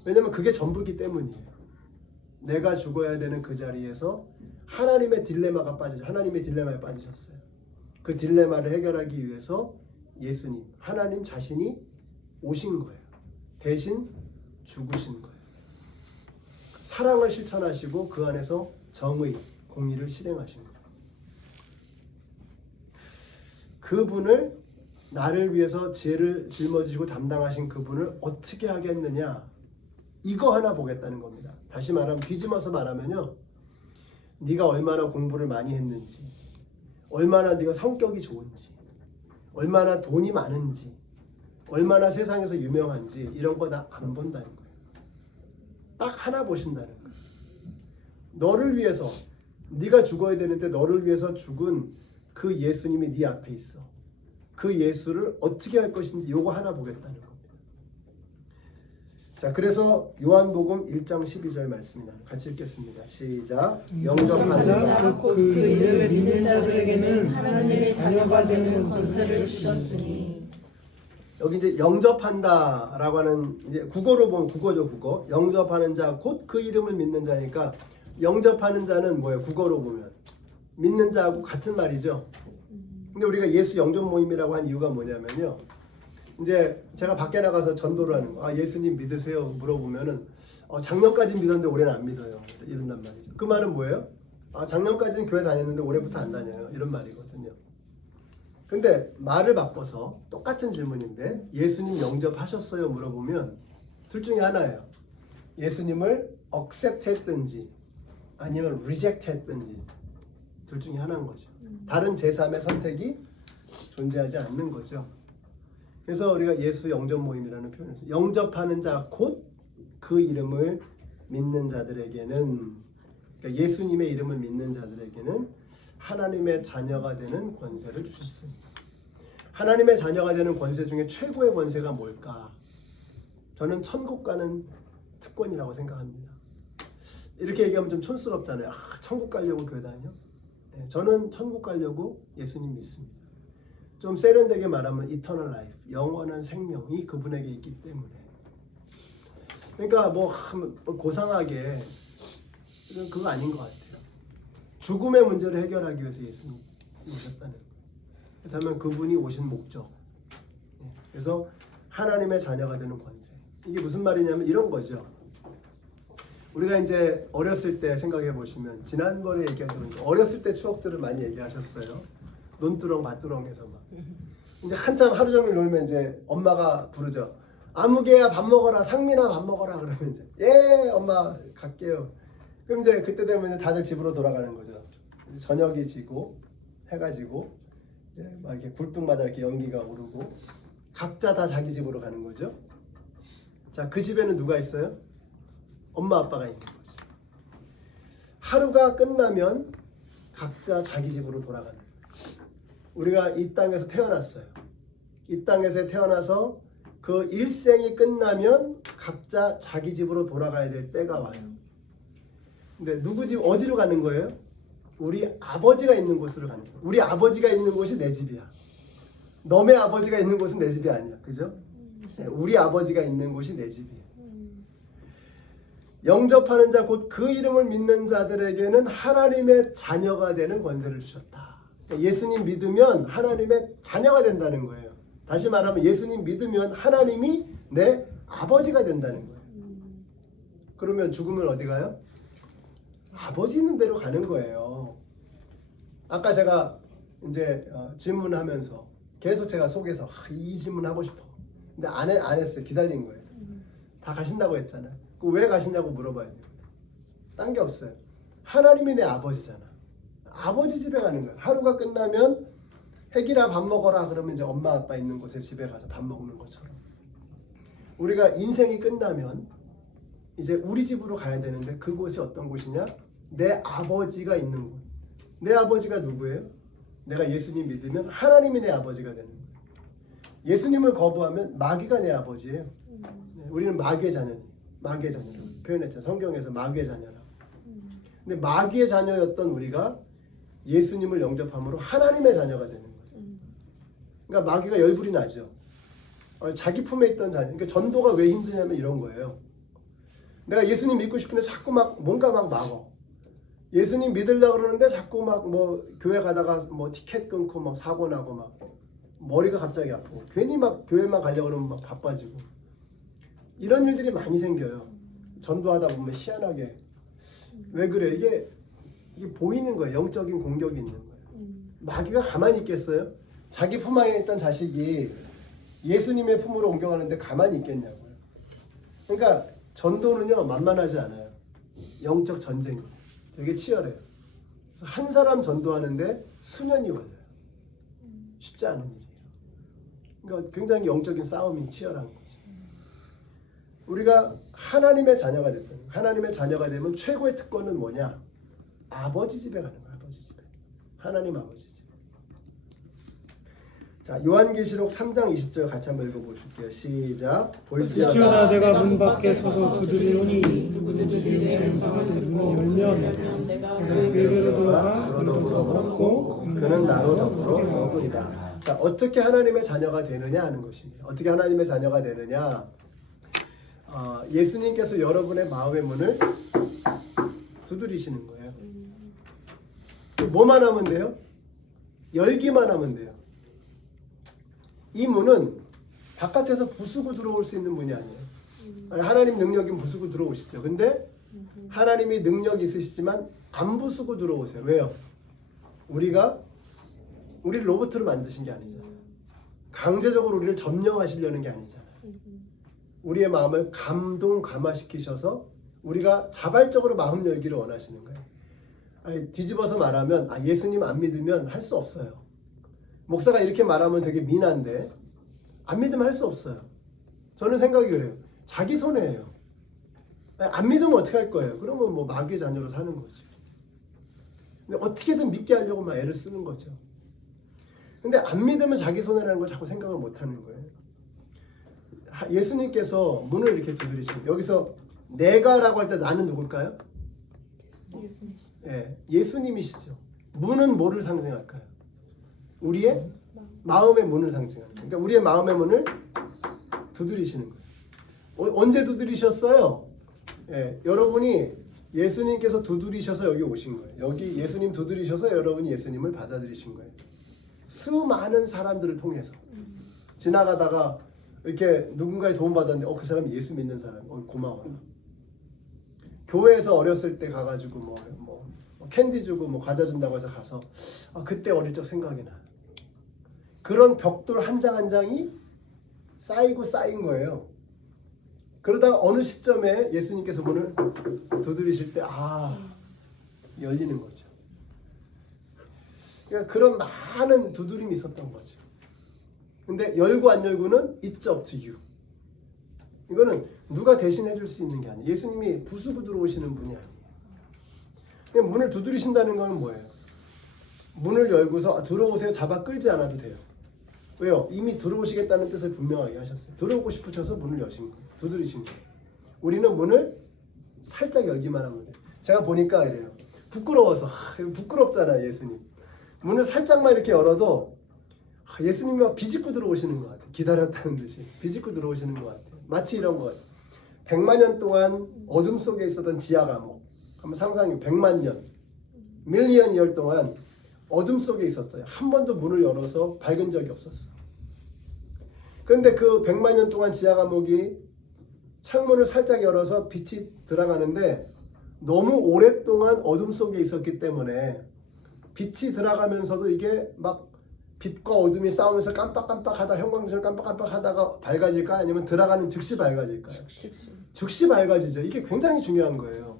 왜냐면 그게 전부기 때문이에요. 내가 죽어야 되는 그 자리에서 하나님의 딜레마가 하나님의 딜레마에 빠지셨어요. 그 딜레마를 해결하기 위해서 예수님, 하나님 자신이 오신 거예요. 대신 죽으신 거예요. 사랑을 실천하시고 그 안에서 정의, 공의를 실행하신 거예요. 그분을 나를 위해서 죄를 짊어지시고 담당하신 그분을 어떻게 하겠느냐, 이거 하나 보겠다는 겁니다. 다시 말하면 뒤집어서 말하면요, 네가 얼마나 공부를 많이 했는지, 얼마나 네가 성격이 좋은지, 얼마나 돈이 많은지, 얼마나 세상에서 유명한지 이런 거 다 안 본다는 거예요. 딱 하나 보신다는 거예요. 너를 위해서, 네가 죽어야 되는데 너를 위해서 죽은 그 예수님이 네 앞에 있어. 그 예수를 어떻게 할 것인지 요거 하나 보겠다는 겁니다. 자, 그래서 요한복음 1장 12절 말씀입니다. 같이 읽겠습니다. 시작. 영접하는 자, 그 이름을 믿는 자들에게는 하나님의 자녀가 되는 권세를 주셨으니. 여기 이제 영접한다라고 하는, 이제 국어로 보면 국어죠, 국어. 영접하는 자, 곧 그 이름을 믿는 자니까 영접하는 자는 뭐예요? 국어로 보면 믿는 자하고 같은 말이죠. 근데 우리가 예수 영접 모임이라고 한 이유가 뭐냐면요, 이제 제가 밖에 나가서 전도를 하는 거, 예수님 믿으세요? 물어보면은 작년까지 믿었는데 올해는 안 믿어요. 이런단 말이죠. 그 말은 뭐예요? 아, 작년까지는 교회 다녔는데 올해부터 안 다녀요. 이런 말이거든요. 근데 말을 바꿔서 똑같은 질문인데 예수님 영접하셨어요? 물어보면 둘 중에 하나예요. 예수님을 accept 했든지 아니면 reject 했든지 둘 중에 하나인 거죠. 다른 제3의 선택이 존재하지 않는 거죠. 그래서 우리가 예수 영접 모임이라는 표현을 써요. 영접하는 자 곧 그 이름을 믿는 자들에게는, 그러니까 예수님의 이름을 믿는 자들에게는 하나님의 자녀가 되는 권세를 주셨습니다. 하나님의 자녀가 되는 권세 중에 최고의 권세가 뭘까? 저는 천국 가는 특권이라고 생각합니다. 이렇게 얘기하면 좀 촌스럽잖아요. 아, 천국 가려고 교회 다녀? 네, 저는 천국 가려고 예수님 믿습니다. 좀 세련되게 말하면 eternal life, 영원한 생명이 그분에게 있기 때문에. 그러니까 뭐 고상하게 그거 아닌 것 같아요. 죽음의 문제를 해결하기 위해서 예수님이 오셨다는 거예요. 그렇다면 그분이 오신 목적. 그래서 하나님의 자녀가 되는 권세. 이게 무슨 말이냐면 이런 거죠. 우리가 이제 어렸을 때 생각해 보시면 지난번에 얘기하신 어렸을 때 추억들을 많이 얘기하셨어요. 논두렁 밭두렁에서 막 이제 한참 하루 종일 놀면 이제 엄마가 부르죠. 아무개야 밥 먹어라, 상민아 밥 먹어라. 그러면 이제 예 엄마 갈게요. 그럼 이제 그때 되면 이제 다들 집으로 돌아가는 거죠. 저녁이 지고 해가 지고 이제 막 이렇게 굴뚝마다 이렇게 연기가 오르고 각자 다 자기 집으로 가는 거죠. 자, 그 집에는 누가 있어요? 엄마 아빠가 있는 거죠. 하루가 끝나면 각자 자기 집으로 돌아가는 거예요. 우리가 이 땅에서 태어났어요. 이 땅에서 태어나서 그 일생이 끝나면 각자 자기 집으로 돌아가야 될 때가 와요. 근데 누구 집 어디로 가는 거예요? 우리 아버지가 있는 곳으로 가는 거예요. 우리 아버지가 있는 곳이 내 집이야. 너네 아버지가 있는 곳은 내 집이 아니야. 그죠? 네, 우리 아버지가 있는 곳이 내 집이에요. 영접하는 자 곧 그 이름을 믿는 자들에게는 하나님의 자녀가 되는 권세를 주셨다. 그러니까 예수님 믿으면 하나님의 자녀가 된다는 거예요. 다시 말하면 예수님 믿으면 하나님이 내 아버지가 된다는 거예요. 그러면 죽으면 어디 가요? 아버지 있는 데로 가는 거예요. 아까 제가 이제 질문하면서 계속 제가 속에서 이 질문 하고 싶어. 근데 안 했어요. 기다린 거예요. 다 가신다고 했잖아요. 왜 가시냐고 물어봐야 돼요. 딴 게 없어요. 하나님이 내 아버지잖아. 아버지 집에 가는 거예요. 하루가 끝나면 핵이라 밥 먹어라 그러면 이제 엄마 아빠 있는 곳에 집에 가서 밥 먹는 것처럼 우리가 인생이 끝나면 이제 우리 집으로 가야 되는데 그곳이 어떤 곳이냐? 내 아버지가 있는 곳. 내 아버지가 누구예요? 내가 예수님 믿으면 하나님이 내 아버지가 되는 거예요. 예수님을 거부하면 마귀가 내 아버지예요. 우리는 마귀의 자녀니. 마귀의 자녀라고 표현했죠. 성경에서 마귀의 자녀라고. 근데 마귀의 자녀였던 우리가 예수님을 영접함으로 하나님의 자녀가 되는 거예요. 그러니까 마귀가 열불이 나죠. 자기 품에 있던 자녀. 그러니까 전도가 왜 힘드냐면 이런 거예요. 내가 예수님 믿고 싶은데 자꾸 막 뭔가 막 막어. 예수님 믿으려고 그러는데 자꾸 막 뭐 교회 가다가 뭐 티켓 끊고 막 사고 나고 막 머리가 갑자기 아프고 괜히 막 교회만 가려고 그러면 막 바빠지고 이런 일들이 많이 생겨요. 전도하다 보면 희한하게 왜 그래? 이게 보이는 거예요. 영적인 공격이 있는 거예요. 마귀가 가만히 있겠어요? 자기 품 안에 있던 자식이 예수님의 품으로 옮겨가는데 가만히 있겠냐고요. 그러니까 전도는요 만만하지 않아요. 영적 전쟁이 되게 치열해요. 그래서 한 사람 전도하는데 수년이 걸려요. 쉽지 않은 일이에요. 그러니까 굉장히 영적인 싸움이 치열한 거죠. 우리가 하나님의 자녀가 됐다. 하나님의 자녀가 되면 최고의 특권은 뭐냐? 아버지 집에 가는 거예요. 아버지 집에. 하나님 아버지 집에. 자, 요한계시록 3장 20절 같이 한번 읽어보실게요. 시작. 볼지어다 내가 문 밖에 서서 두드리노니 누구든지 내 음성을 듣고 열면 내가 그에게로 들어가 그로 더불어 먹고 그는 나로 더불어 먹으리라. 자, 어떻게 하나님의 자녀가 되느냐 하는 것입니다. 어떻게 하나님의 자녀가 되느냐? 예수님께서 여러분의 마음의 문을 두드리시는 거예요. 뭐만 하면 돼요? 열기만 하면 돼요. 이 문은 바깥에서 부수고 들어올 수 있는 문이 아니에요. 하나님 능력이 부수고 들어오시죠. 근데 하나님이 능력 있으시지만 안 부수고 들어오세요. 왜요? 우리를 로봇으로 만드신 게 아니잖아요. 강제적으로 우리를 점령하시려는 게 아니잖아요. 우리의 마음을 감화시키셔서 우리가 자발적으로 마음 열기를 원하시는 거예요. 아니, 뒤집어서 말하면 예수님 안 믿으면 할 수 없어요. 목사가 이렇게 말하면 되게 민한데 안 믿으면 할 수 없어요. 저는 생각이 그래요. 자기 손해예요. 안 믿으면 어떻게 할 거예요? 그러면 뭐 마귀의 자녀로 사는 거죠. 근데 어떻게든 믿게 하려고 막 애를 쓰는 거죠. 근데 안 믿으면 자기 손해라는 걸 자꾸 생각을 못 하는 거예요. 예수님께서 문을 이렇게 두드리시고 여기서 내가라고 할 때 나는 누굴까요? 예, 예수님이시죠. 문은 뭐를 상징할까요? 우리의 마음의 문을 상징하는 거예요. 그러니까 우리의 마음의 문을 두드리시는 거예요. 언제 두드리셨어요? 예, 여러분이 예수님께서 두드리셔서 여기 오신 거예요. 여기 예수님 두드리셔서 여러분이 예수님을 받아들이신 거예요. 수많은 사람들을 통해서 지나가다가 이렇게 누군가의 도움 받았는데 그 사람이 예수 믿는 사람, 고마워요. 교회에서 어렸을 때 가가지고 뭐 캔디 주고 뭐 과자 준다고 해서 가서 그때 어릴 적 생각이 나. 그런 벽돌 한 장 한 장이 쌓인 거예요. 그러다가 어느 시점에 예수님께서 문을 두드리실 때 열리는 거죠. 그러니까 그런 많은 두드림이 있었던 거죠. 근데 열고 안 열고는 it's up to you. 이거는 누가 대신해 줄 수 있는 게 아니에요. 예수님이 부수고 들어오시는 분이 아니에요. 그냥 문을 두드리신다는 건 뭐예요? 문을 열고서 들어오세요 잡아 끌지 않아도 돼요. 왜요? 이미 들어오시겠다는 뜻을 분명하게 하셨어요. 들어오고 싶으셔서 문을 여신 거예요. 두드리신 거예요. 우리는 문을 살짝 열기만 하면 돼요. 제가 보니까 이래요. 부끄러워서 부끄럽잖아요. 예수님. 문을 살짝만 이렇게 열어도 예수님이 막 비집고 들어오시는 것 같아요. 기다렸다는 듯이 비집고 들어오시는 것 같아요. 마치 이런 거 같아요. 100만 년 동안 어둠 속에 있었던 지하 감옥. 한번 상상해. 100만 년, 밀리언 이어 동안 어둠 속에 있었어요. 한 번도 문을 열어서 밝은 적이 없었어. 그런데 그 100만 년 동안 지하 감옥이 창문을 살짝 열어서 빛이 들어가는데 너무 오랫동안 어둠 속에 있었기 때문에 빛이 들어가면서도 이게 막 빛과 어둠이 싸우면서 깜빡깜빡하다 형광등을 깜빡깜빡하다가 밝아질까 아니면 들어가는 즉시 밝아질까요? 즉시 밝아지죠. 이게 굉장히 중요한 거예요.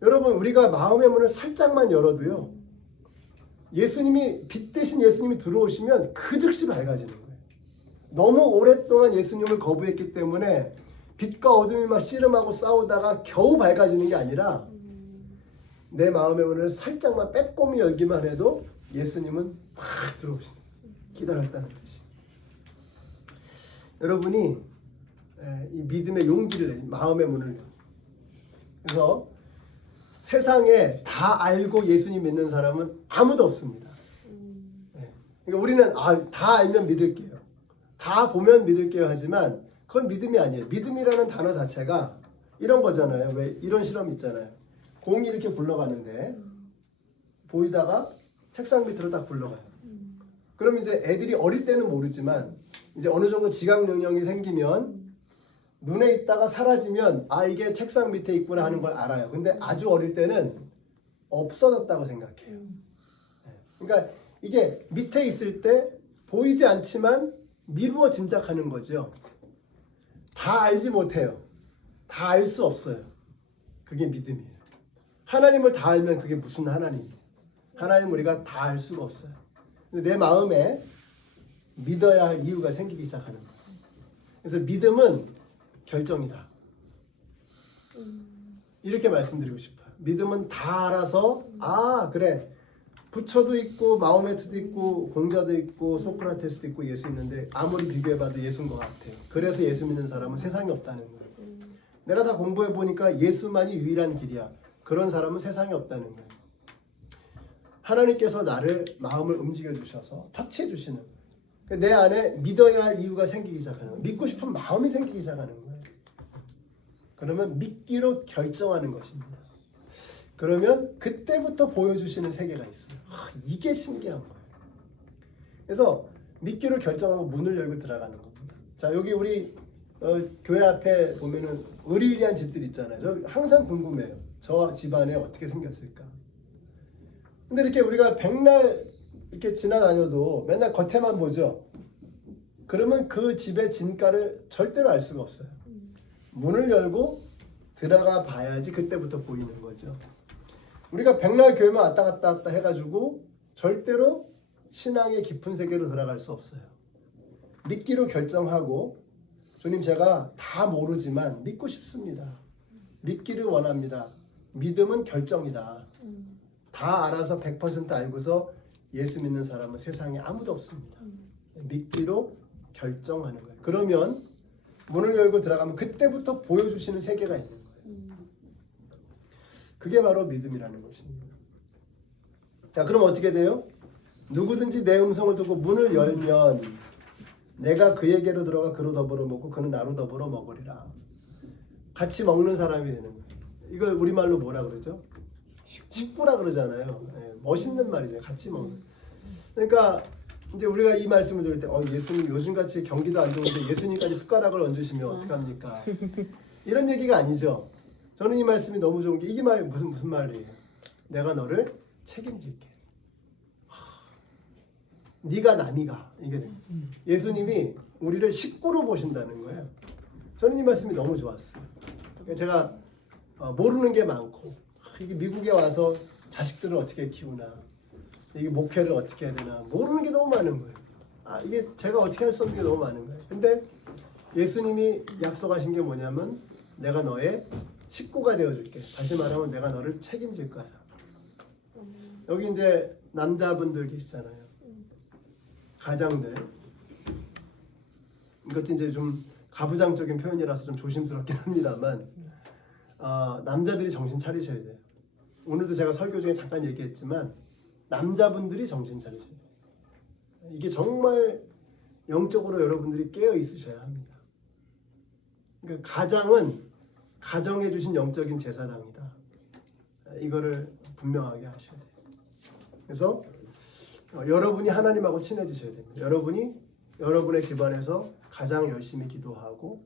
여러분 우리가 마음의 문을 살짝만 열어도요. 예수님이 빛 대신 예수님이 들어오시면 그 즉시 밝아지는 거예요. 너무 오랫동안 예수님을 거부했기 때문에 빛과 어둠이 막 씨름하고 싸우다가 겨우 밝아지는 게 아니라 내 마음의 문을 살짝만 빼꼼히 열기만 해도 예수님은 확 들어오시는 거예요. 기다렸다는 뜻이. 여러분이 이 믿음의 용기를 마음의 문을 그래서 세상에 다 알고 예수님 믿는 사람은 아무도 없습니다. 그러니까 우리는 다 알면 믿을게요. 다 보면 믿을게요 하지만 그건 믿음이 아니에요. 믿음이라는 단어 자체가 이런 거잖아요. 왜 이런 실험 있잖아요. 공이 이렇게 굴러가는데 보이다가 책상 밑으로 딱 굴러가요. 그럼 이제 애들이 어릴 때는 모르지만 이제 어느 정도 지각 능력이 생기면 눈에 있다가 사라지면 이게 책상 밑에 있구나 하는 걸 알아요. 근데 아주 어릴 때는 없어졌다고 생각해요. 그러니까 이게 밑에 있을 때 보이지 않지만 미루어 짐작하는 거죠. 다 알지 못해요. 다 알 수 없어요. 그게 믿음이에요. 하나님을 다 알면 그게 무슨 하나님이에요. 하나님 우리가 다 알 수가 없어요. 근데 내 마음에 믿어야 할 이유가 생기기 시작하는 거예요. 그래서 믿음은 결정이다. 이렇게 말씀드리고 싶어요. 믿음은 다 알아서 그래 부처도 있고 마호메트도 있고 공자도 있고 소크라테스도 있고 예수 있는데 아무리 비교해봐도 예수인 것 같아요. 그래서 예수 믿는 사람은 세상에 없다는 거예요. 내가 다 공부해보니까 예수만이 유일한 길이야. 그런 사람은 세상에 없다는 거예요. 하나님께서 나를 마음을 움직여 주셔서 터치해 주시는 거예요. 내 안에 믿어야 할 이유가 생기기 시작하는 거예요. 믿고 싶은 마음이 생기기 시작하는 거예요. 그러면 믿기로 결정하는 것입니다. 그러면 그때부터 보여주시는 세계가 있어요. 이게 신기한 거예요. 그래서 믿기로 결정하고 문을 열고 들어가는 겁니다. 자, 여기 우리 교회 앞에 보면은 으리으리한 집들 있잖아요. 저 항상 궁금해요. 저 집안에 어떻게 생겼을까? 근데 이렇게 우리가 백날 이렇게 지나다녀도 맨날 겉에만 보죠. 그러면 그 집의 진가를 절대로 알 수가 없어요. 문을 열고 들어가 봐야지 그때부터 보이는 거죠. 우리가 백날 교회만 왔다 갔다 해가지고 절대로 신앙의 깊은 세계로 들어갈 수 없어요. 믿기로 결정하고 주님 제가 다 모르지만 믿고 싶습니다. 믿기를 원합니다. 믿음은 결정이다. 다 알아서 100% 알고서 예수 믿는 사람은 세상에 아무도 없습니다. 믿기로 결정하는 거예요. 그러면 문을 열고 들어가면 그때부터 보여주시는 세계가 있는 거예요. 그게 바로 믿음이라는 것입니다. 자, 그럼 어떻게 돼요? 누구든지 내 음성을 듣고 문을 열면 내가 그에게로 들어가 그로 더불어 먹고 그는 나로 더불어 먹으리라. 같이 먹는 사람이 되는 거예요. 이걸 우리말로 뭐라 그러죠? 식구라 그러잖아요. 네, 멋있는 말이죠. 같이 먹는. 그러니까 이제 우리가 이 말씀을 들을 때 예수님 요즘같이 경기도 안 좋은데 예수님까지 숟가락을 얹으시면 어떡합니까? 이런 얘기가 아니죠. 저는 이 말씀이 너무 좋은 게 이게 무슨 말이에요? 내가 너를 책임질게. 네가 남이가 이게 돼요. 예수님이 우리를 식구로 보신다는 거예요. 저는 이 말씀이 너무 좋았어요. 제가 모르는 게 많고 이게 미국에 와서 자식들을 어떻게 키우나 이게 목회를 어떻게 해야 되나 모르는 게 너무 많은 거예요. 이게 제가 어떻게 할 수 없는 게 너무 많은 거예요. 근데 예수님이 약속하신 게 뭐냐면 내가 너의 식구가 되어줄게. 다시 말하면 내가 너를 책임질 거야. 여기 이제 남자분들 계시잖아요. 가장들. 이것도 이제 좀 가부장적인 표현이라서 좀 조심스럽긴 합니다만 남자들이 정신 차리셔야 돼요. 오늘도 제가 설교 중에 잠깐 얘기했지만 남자분들이 정신 차리셔야 돼요. 이게 정말 영적으로 여러분들이 깨어 있으셔야 합니다. 그러니까 가장은 가정해 주신 영적인 제사장이다. 이거를 분명하게 하셔야 돼요. 그래서 여러분이 하나님하고 친해지셔야 됩니다. 여러분이 여러분의 집안에서 가장 열심히 기도하고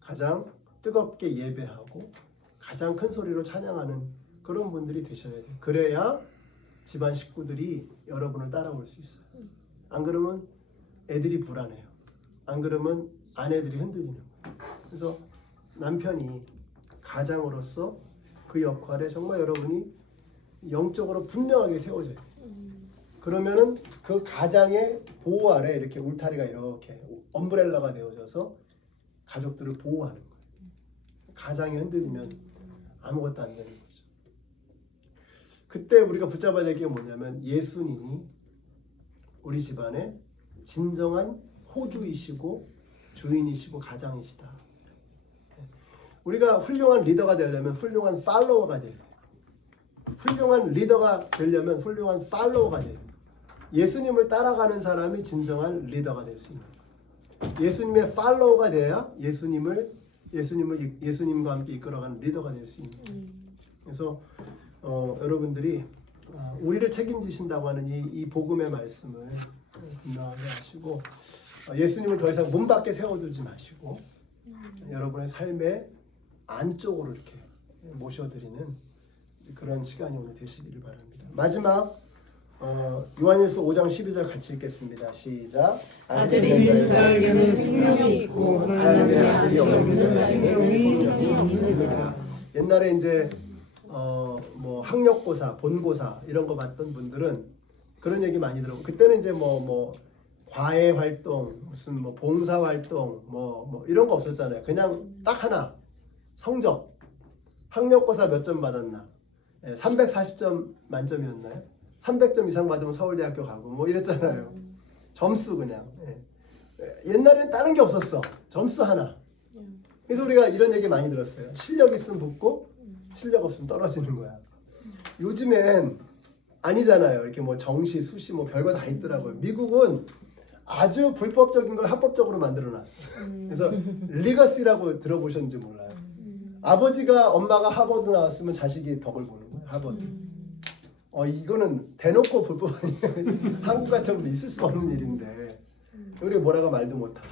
가장 뜨겁게 예배하고 가장 큰 소리로 찬양하는 그런 분들이 되셔야 돼요. 그래야 집안 식구들이 여러분을 따라올 수 있어요. 안 그러면 애들이 불안해요. 안 그러면 아내들이 흔들리는 거예요. 그래서 남편이 가장으로서 그 역할에 정말 여러분이 영적으로 분명하게 세워져요. 그러면은 그 가장의 보호 아래 이렇게 울타리가 이렇게 엄브렐라가 되어져서 가족들을 보호하는 거예요. 가장이 흔들리면 아무것도 안 되는 거죠. 그때 우리가 붙잡아야 될 게 뭐냐면 예수님이 우리 집안의 진정한 호주이시고 주인이시고 가장이시다. 우리가 훌륭한 리더가 되려면 훌륭한 팔로워가 돼요. 훌륭한 리더가 되려면 훌륭한 팔로워가 돼요. 예수님을 따라가는 사람이 진정한 리더가 될 수 있는 거예요. 예수님의 팔로워가 돼야 예수님과 함께 이끌어가는 리더가 될 수 있는 거예요. 그래서 여러분들이 우리를 책임지신다고 하는 이 복음의 말씀을 분명하게 하시고 예수님을 더 이상 문 밖에 세워두지 마시고 여러분의 삶의 안쪽으로 이렇게 모셔드리는 그런 시간이 오늘 되시기를 바랍니다. 마지막 요한일서 5장 12절 같이 읽겠습니다. 시작. 아들이 있는 자에게는 생명이 있고 하나님의 아들이 없는 자에게는 생명이 없느니라. 옛날에 이제 뭐 학력고사, 본고사 이런 거 봤던 분들은 그런 얘기 많이 들어보고 그때는 이제 뭐 과외 활동, 무슨 뭐 봉사 활동, 뭐 이런 거 없었잖아요. 그냥 딱 하나 성적. 학력고사 몇 점 받았나? 340점 만점이었나요? 300점 이상 받으면 서울대학교 가고 뭐 이랬잖아요. 점수 그냥. 옛날에는 다른 게 없었어. 점수 하나. 그래서 우리가 이런 얘기 많이 들었어요. 실력 있으면 붙고 실력 없으면 떨어지는 거야. 요즘엔 아니잖아요. 이렇게 뭐 정시, 수시 뭐 별거 다 있더라고요. 미국은 아주 불법적인 걸 합법적으로 만들어놨어요. 그래서 리거시라고 들어보셨는지 몰라요. 아버지가 엄마가 하버드 나왔으면 자식이 덕을 보는 거예요. 하버드. 이거는 대놓고 불법 아니에요. 한국 같으면 있을 수 없는 일인데 우리 뭐라고 말도 못하고.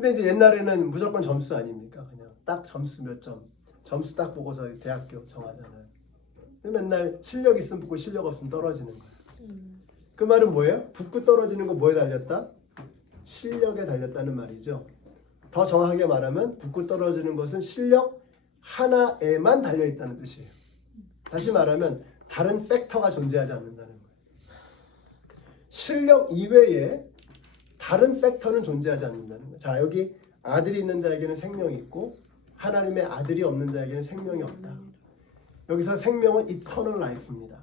근데 이제 옛날에는 무조건 점수 아닙니까? 그냥 딱 점수 몇 점, 점수 딱 보고서 대학교 정하잖아요. 맨날 실력 있으면 붙고 실력 없으면 떨어지는 거예요. 그 말은 뭐예요? 붙고 떨어지는 거 뭐에 달렸다? 실력에 달렸다는 말이죠. 더 정확하게 말하면 붙고 떨어지는 것은 실력 하나에만 달려 있다는 뜻이에요. 다시 말하면 다른 팩터가 존재하지 않는다는 거예요. 실력 이외에 다른 팩터는 존재하지 않는다는 거예요. 자, 여기 아들이 있는 자에게는 생명이 있고 하나님의 아들이 없는 자에게는 생명이 없다. 여기서 생명은 eternal life입니다.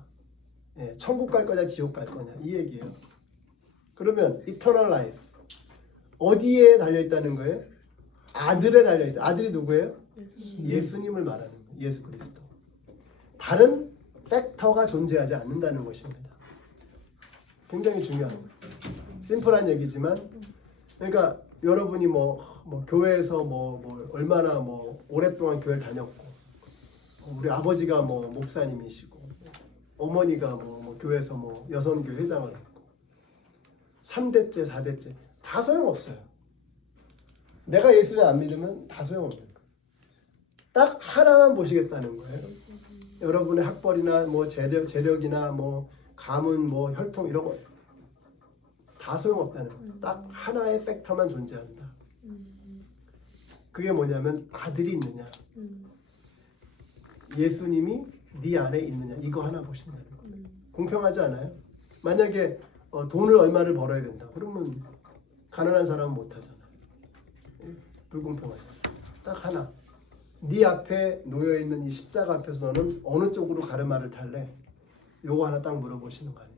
예, 천국 갈 거냐 지옥 갈 거냐 이 얘기예요. 그러면 eternal life 어디에 달려 있다는 거예요? 아들에 달려 있다. 아들이 누구예요? 예수님을 말하는 거예요. 예수 그리스도. 다른 팩터가 존재하지 않는다는 것입니다. 굉장히 중요한 거예요. 심플한 얘기지만, 그러니까 여러분이 뭐 교회에서 뭐 얼마나 뭐 오랫동안 교회를 다녔고, 우리 아버지가 뭐 목사님이시고, 어머니가 뭐 교회에서 뭐 여성교 회장을 했고, 3대째, 4대째 다 소용없어요. 내가 예수를 안 믿으면 다 소용없는 거예요. 딱 하나만 보시겠다는 거예요. 여러분의 학벌이나 뭐 재력이나 뭐 가문, 뭐 혈통 이런 거 다 소용없다는 거예요. 딱 하나의 팩터만 존재한다. 그게 뭐냐면 아들이 있느냐, 예수님이 네 안에 있느냐 이거 하나 보신다는 거예요. 공평하지 않아요? 만약에 돈을 얼마를 벌어야 된다. 그러면 가난한 사람은 못하잖아. 불공평하죠. 딱 하나. 네 앞에 놓여 있는 이 십자가 앞에서 너는 어느 쪽으로 가르마를 탈래? 요거 하나 딱 물어보시는 거 아닙니까?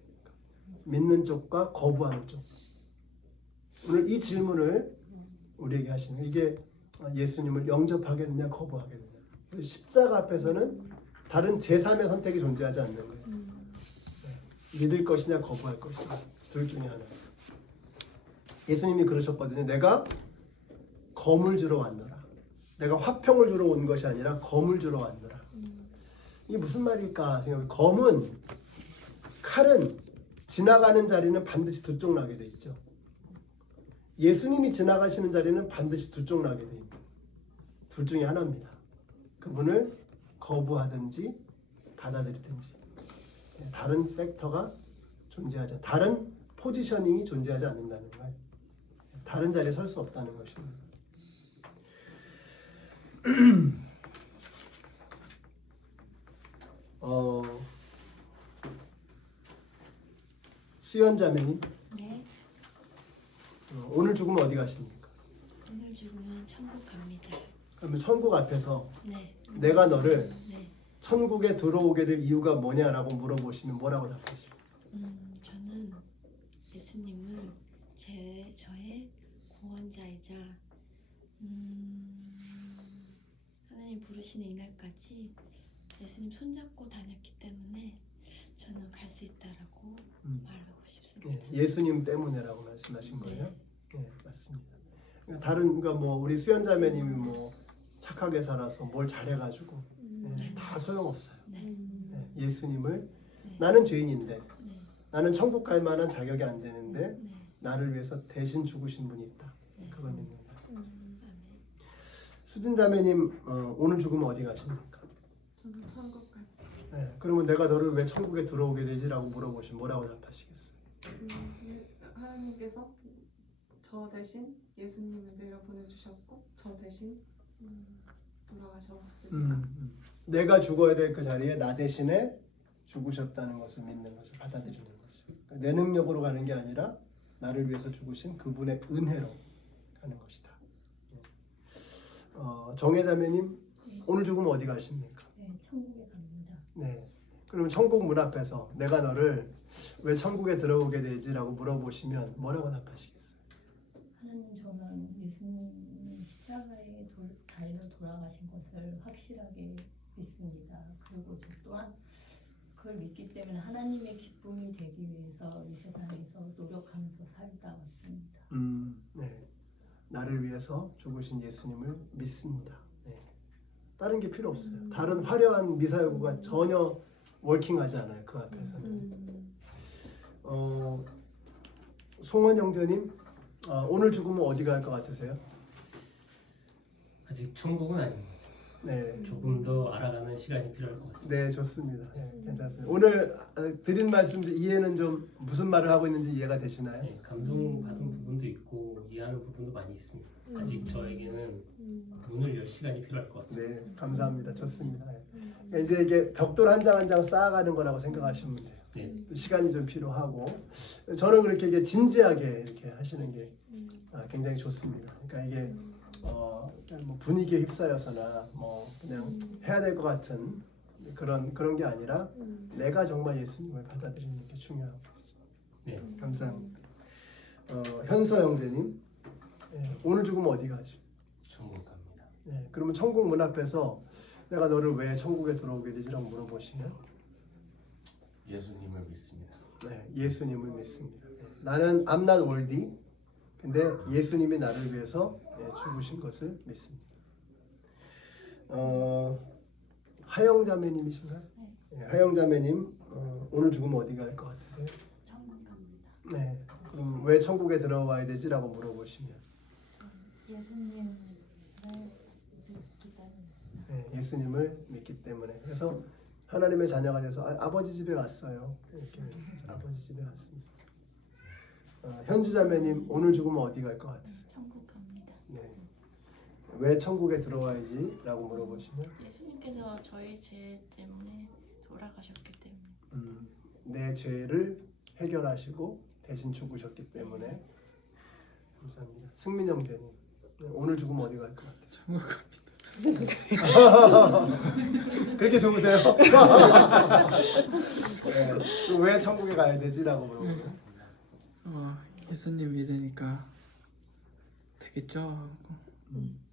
믿는 쪽과 거부하는 쪽. 오늘 이 질문을 우리에게 하시는 이게 예수님을 영접하겠느냐 거부하겠느냐. 십자가 앞에서는 다른 제3의 선택이 존재하지 않는 거예요. 믿을 것이냐 거부할 것이냐 둘 중에 하나. 예수님이 그러셨거든요. 내가 검을 주러 왔노라. 내가 화평을 주러 온 것이 아니라 검을 주러 왔노라. 이게 무슨 말일까 생각해. 검은 칼은 지나가는 자리는 반드시 두 쪽 나게 돼 있죠. 예수님이 지나가시는 자리는 반드시 두 쪽 나게 돼 있는 둘 중에 하나입니다. 그분을 거부하든지 받아들이든지 다른 팩터가 존재하지 않, 다른 포지셔닝이 존재하지 않는다는 거예요. 다른 자리에 설 수 없다는 것입니다. 수연자매님, 네, 오늘 죽으면 어디 가십니까? 오늘 죽으면 천국 갑니다. 그러면 천국 앞에서 네, 내가 너를 네. 천국에 들어오게 될 이유가 뭐냐라고 물어보시면 뭐라고 답하시죠? 저는 예수님을 저의 구원자이자 하나님 부르시는 이날까지 예수님 손잡고 다녔기 때문에 저는 갈 수 있다라고 말하고 싶습니다. 예수님 때문에라고 말씀하신 거예요? 네, 맞습니다. 그러니까 뭐 우리 수연자매님이 뭐 착하게 살아서 뭘 잘해가지고 다 소용없어요. 네. 예수님을 네. 나는 죄인인데 네. 나는 천국 갈 만한 자격이 안 되는데 네. 나를 위해서 대신 죽으신 분이 있다. 네. 그건 있는 거예요. 아멘. 수진자매님 오늘 죽으면 어디 가십니까? 저는 천국 갈 네, 그러면 내가 너를 왜 천국에 들어오게 되지라고 물어보시면 뭐라고 답하시겠어요? 하나님께서 저 대신 예수님을 내려 보내주셨고 저 대신 돌아가셨습니다. 내가 죽어야 될 그 자리에 나 대신에 죽으셨다는 것을 믿는 거죠. 받아들이는 거죠. 내 능력으로 가는 게 아니라 나를 위해서 죽으신 그분의 은혜로 가는 것이다. 정혜자매님 오늘 죽으면 어디 가십니까? 네, 천국에 갑니다. 네. 그러면 천국 문 앞에서 내가 너를 왜 천국에 들어오게 되지라고 물어보시면 뭐라고 답하시겠어요? 하나님, 저는 예수님이 십자가에 달려 돌아가신 것을 확실하게 믿습니다. 그리고 저 또한 그걸 믿기 때문에 하나님의 기쁨이 되기 위해서 이 세상에서 노력하면서 살다 왔습니다. 네. 나를 위해서 죽으신 예수님을 믿습니다. 네. 다른 게 필요 없어요. 다른 화려한 미사여구가 전혀 워킹하지 않아요. 그 앞에서는. 송원 형제님 오늘 죽으면 어디 갈 것 같으세요? 아직 천국은 아닌 것 같습니다. 네. 조금 더 알아가는 시간이 필요할 것 같습니다. 네, 좋습니다. 네, 괜찮습니다. 오늘 드린 말씀 이해는 좀 무슨 말을 하고 있는지 이해가 되시나요? 네, 감동받은 부분도 있고 이해하는 부분도 많이 있습니다. 아직 저에게는 문을 열 시간이 필요할 것 같습니다. 네, 감사합니다. 좋습니다. 네. 이제 이게 벽돌 한 장 한 장 쌓아가는 거라고 생각하시면 돼요. 네. 시간이 좀 필요하고 저는 그렇게 이게 진지하게 이렇게 하시는 게 굉장히 좋습니다. 그러니까 이게 뭐 분위기에 휩싸여서나 뭐 그냥 해야 될 것 같은 그런 게 아니라 내가 정말 예수님을 받아들이는 게 중요하고 네. 감사합니다. 현서 형제님, 오늘 죽으면 어디 가죠? 천국 갑니다. 네, 그러면 천국 문 앞에서 내가 너를 왜 천국에 들어오게 되지라고 물어보시면 예수님을 믿습니다. 네, 예수님을 믿습니다. 나는 I'm not worthy. 근데 예수님이 나를 위해서 죽으신 것을 믿습니다. 하영자매님이신가요? 네, 하영자매님, 오늘 죽으면 어디 갈 것 같으세요? 천국 갑니다. 네, 그럼 왜 천국에 들어와야 되지라고 물어보시면 예수님을 믿기 때문에. 네, 예수님을 믿기 때문에. 그래서 하나님의 자녀가 돼서 아버지 집에 왔어요. 이렇게 아버지 집에 왔습니다. 현주자매님, 오늘 죽으면 어디 갈 것 같으세요? 천국 갑니다. 네. 왜 천국에 들어와야지? 라고 물어보시면 예수님께서 저희 죄 때문에 돌아가셨기 때문에. 내 죄를 해결하시고 대신 죽으셨기 때문에. 감사합니다. 승민영 대님, 오늘 죽으면 어디 갈 것 같아요? 천국 갑니다. 그렇게 좋으세요? 네. 그럼 왜 천국에 가야 되지라고 물어보면 예수님 믿으니까 되겠죠 하고.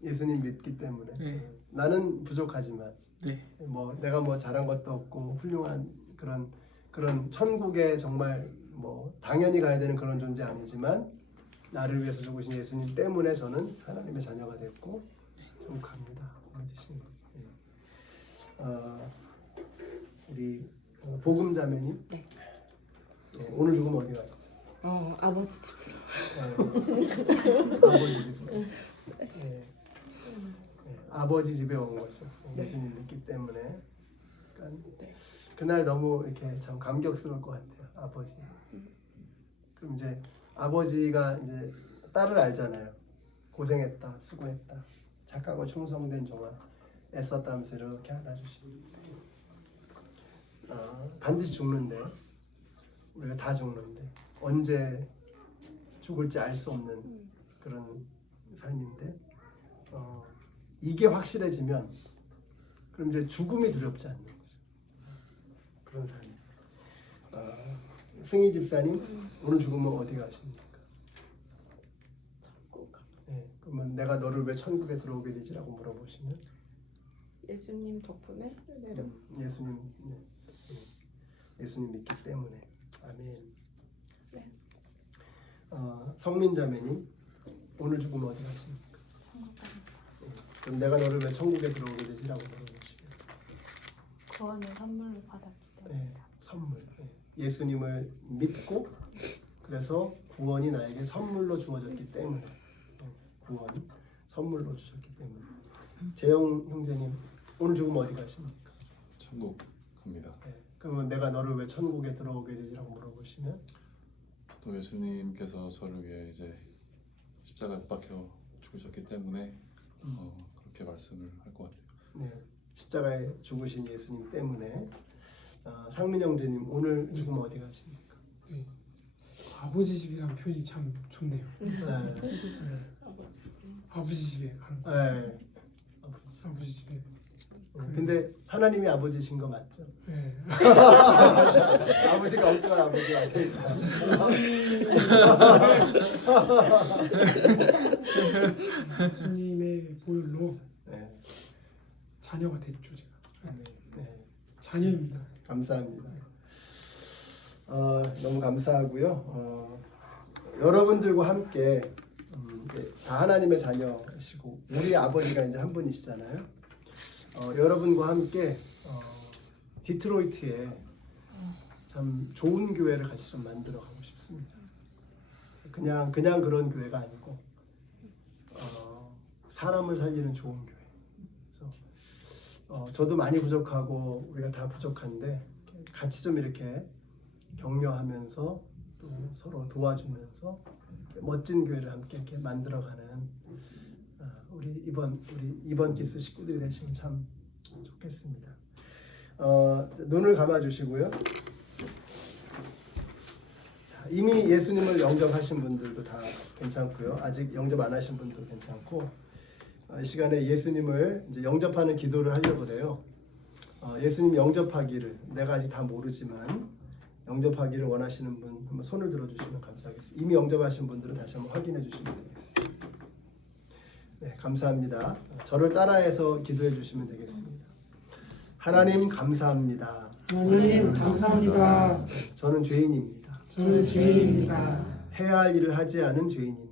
예수님 믿기 때문에. 네. 나는 부족하지만 네. 뭐 내가 뭐 잘한 것도 없고 훌륭한 그런 천국에 정말 뭐 당연히 가야 되는 그런 존재 아니지만 나를 위해서 죽으신 예수님 때문에 저는 하나님의 자녀가 됐고 천국 갑니다. 우리 복음자매님, 네. 오늘 죽으면 어디 갈까요? 아버지 집으로. 아버지 집으로. 아버지 집에 온 거죠. 예수님 믿기 때문에. 그러니까 그날 너무 이렇게 참 감격스러울 것 같아요. 아버지. 그럼 이제 아버지가 이제 딸을 알잖아요. 고생했다, 수고했다, 착하고 충성된 종아, 애썼다면서 이렇게 안아주시고 반드시 죽는데 우리가 다 죽는데 언제 죽을지 알 수 없는 그런 삶인데 이게 확실해지면 그럼 이제 죽음이 두렵지 않는 거죠. 그런 삶. 승희 집사님, 오늘 죽으면 어디 가십니까? 네, 그러면 내가 너를 왜 천국에 들어오게 되지라고 물어보시면 예수님 덕분에 예수님 믿기 때문에. 아멘. 네. 성민자매님, 오늘 죽으면 어디 가십니까? 천국 갑니다. 그럼 내가 너를 왜 천국에 들어오게 되지라고 물어보시면 구원을 선물로 받았기 때문에. 선물. 예수님을 믿고 그래서 구원이 나에게 선물로 주어졌기 때문에. 구원 선물로 주셨기 때문에. 재영 형제님, 오늘 죽으면 어디 가십니까? 천국 갑니다. 그러면 내가 너를 왜 천국에 들어오게 되지라고 물어보시면 또 예수님께서 저를 위해 이제 십자가에 못 박혀 죽으셨기 때문에 그렇게 말씀을 할 것 같아요. 네, 십자가에 죽으신 예수님 때문에. 상민 형제님, 오늘 죽으면 어디 가십니까? 아버지 집이란 표현이 참 좋네요. 아버지 집에 가는 거. 네. 아버지 집에. 근데 하나님이 아버지신 거 맞죠? 네. 아버지가 엉뚱한 아버지가 아니니까. 예수님의 보혈로 자녀가 됐죠, 제가. 네. 자녀입니다. 감사합니다. 너무 감사하고요. 여러분들과 함께 다 하나님의 자녀시고 우리 아버지가 이제 한 분이시잖아요. 여러분과 함께 디트로이트에 참 좋은 교회를 같이 좀 만들어 가고 싶습니다. 그래서 그냥 그런 교회가 아니고 사람을 살리는 좋은 교회. 그래서 저도 많이 부족하고 우리가 다 부족한데 같이 좀 이렇게 격려하면서 또 서로 도와주면서 멋진 교회를 함께 이렇게 만들어가는 우리 이번 기수 식구들이 되시면 참 좋겠습니다. 눈을 감아주시고요. 자, 이미 예수님을 영접하신 분들도 다 괜찮고요. 아직 영접 안 하신 분도 괜찮고 이 시간에 예수님을 이제 영접하는 기도를 하려고 그래요. 예수님 영접하기를 내가 아직 다 모르지만 영접하기를 원하시는 분 한번 손을 들어주시면 감사하겠습니다. 이미 영접하신 분들은 다시 한번 확인해 주시면 되겠습니다. 네, 감사합니다. 저를 따라해서 기도해 주시면 되겠습니다. 하나님 감사합니다. 하나님 감사합니다. 저는 죄인입니다. 저는 죄인입니다. 해야 할 일을 하지 않은 죄인입니다.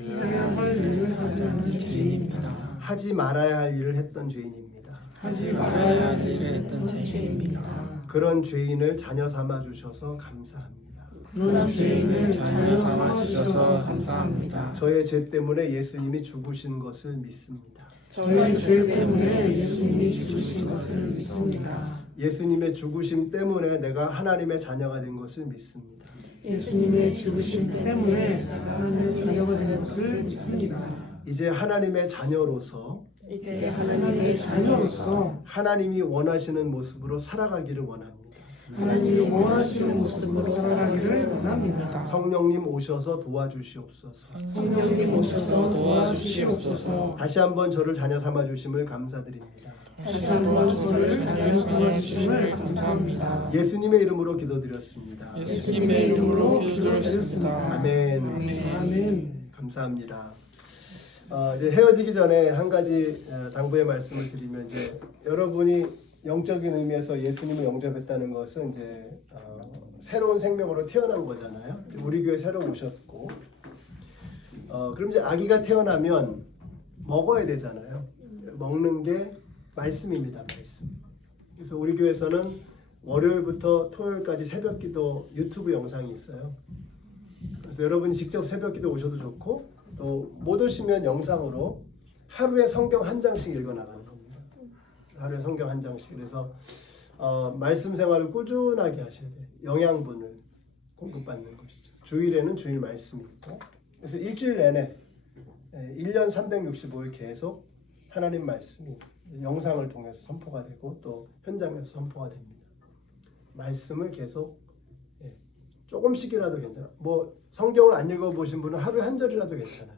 해야 할 일을 하지 않는 죄인입니다. 하지 말아야 할 일을 했던 죄인입니다. 하지 말아야 할 일을 했던 죄인입니다. 그런 죄인을 자녀 삼아 주셔서 감사합니다. 그런 죄인을 자녀 삼아 주셔서 감사합니다. 저의 죄 때문에 예수님이 죽으신 것을 믿습니다. 저의 죄 때문에 예수님이 죽으신 것을 믿습니다. 예수님의 죽으심 때문에 내가 하나님의 자녀가 된 것을 믿습니다. 예수님의 죽으심 때문에 하나님의 자녀가 된 것을 믿습니다. 이제 하나님의 자녀로서 이제 하나님의 자녀로서 하나님이 원하시는 모습으로 살아가기를 원합니다. 하나님이 원하시는 모습으로 살아가기를 원합니다. 성령님 오셔서 도와주시옵소서. 성령님 오셔서 도와주시옵소서. 다시 한번 저를 자녀 삼아 주심을 감사드립니다. 다시 한번 저를 자녀 삼아 주심을 감사합니다. 예수님의 이름으로 기도드렸습니다. 예수님의 이름으로 기도드렸습니다. 아멘. 아멘. 감사합니다. 이제 헤어지기 전에 한 가지 당부의 말씀을 드리면 이제 여러분이 영적인 의미에서 예수님을 영접했다는 것은 이제 새로운 생명으로 태어난 거잖아요. 우리 교회 새로 오셨고, 그럼 이제 아기가 태어나면 먹어야 되잖아요. 먹는 게 말씀입니다, 말씀. 그래서 우리 교회에서는 월요일부터 토요일까지 새벽기도 유튜브 영상이 있어요. 그래서 여러분이 직접 새벽기도 오셔도 좋고, 또 못 오시면 영상으로 하루에 성경 한 장씩 읽어 나가는 겁니다. 하루에 성경 한 장씩. 그래서 말씀 생활을 꾸준하게 하셔야 돼요. 영양분을 공급받는 것이죠. 주일에는 주일 말씀 있고, 그래서 일주일 내내 1년 365일 계속 하나님 말씀이 영상을 통해서 선포가 되고 또 현장에서 선포가 됩니다. 말씀을 계속 조금씩이라도 괜찮아. 뭐 성경을 안 읽어보신 분은 하루에 한 절이라도 괜찮아요.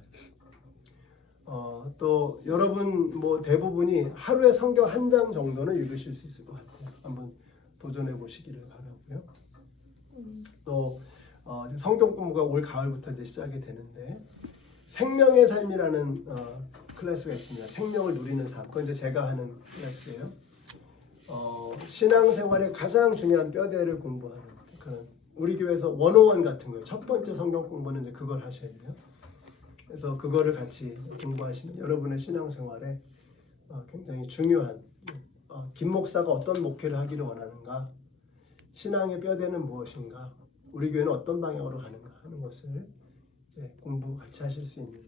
또 여러분 뭐 대부분이 하루에 성경 한 장 정도는 읽으실 수 있을 것 같아요. 한번 도전해 보시기를 바라고요. 또 성경 공부가 올 가을부터 이제 시작이 되는데 생명의 삶이라는 클래스가 있습니다. 생명을 누리는 삶. 그건 이제 제가 하는 클래스예요. 신앙생활의 가장 중요한 뼈대를 공부하는 그런 우리 교회에서 101 같은 거예요. 첫 번째 성경 공부는 이제 그걸 하셔야 돼요. 그래서 그거를 같이 공부하시면 여러분의 신앙생활에 굉장히 중요한 김 목사가 어떤 목회를 하기를 원하는가, 신앙의 뼈대는 무엇인가, 우리 교회는 어떤 방향으로 가는가 하는 것을 이제 공부 같이 하실 수 있는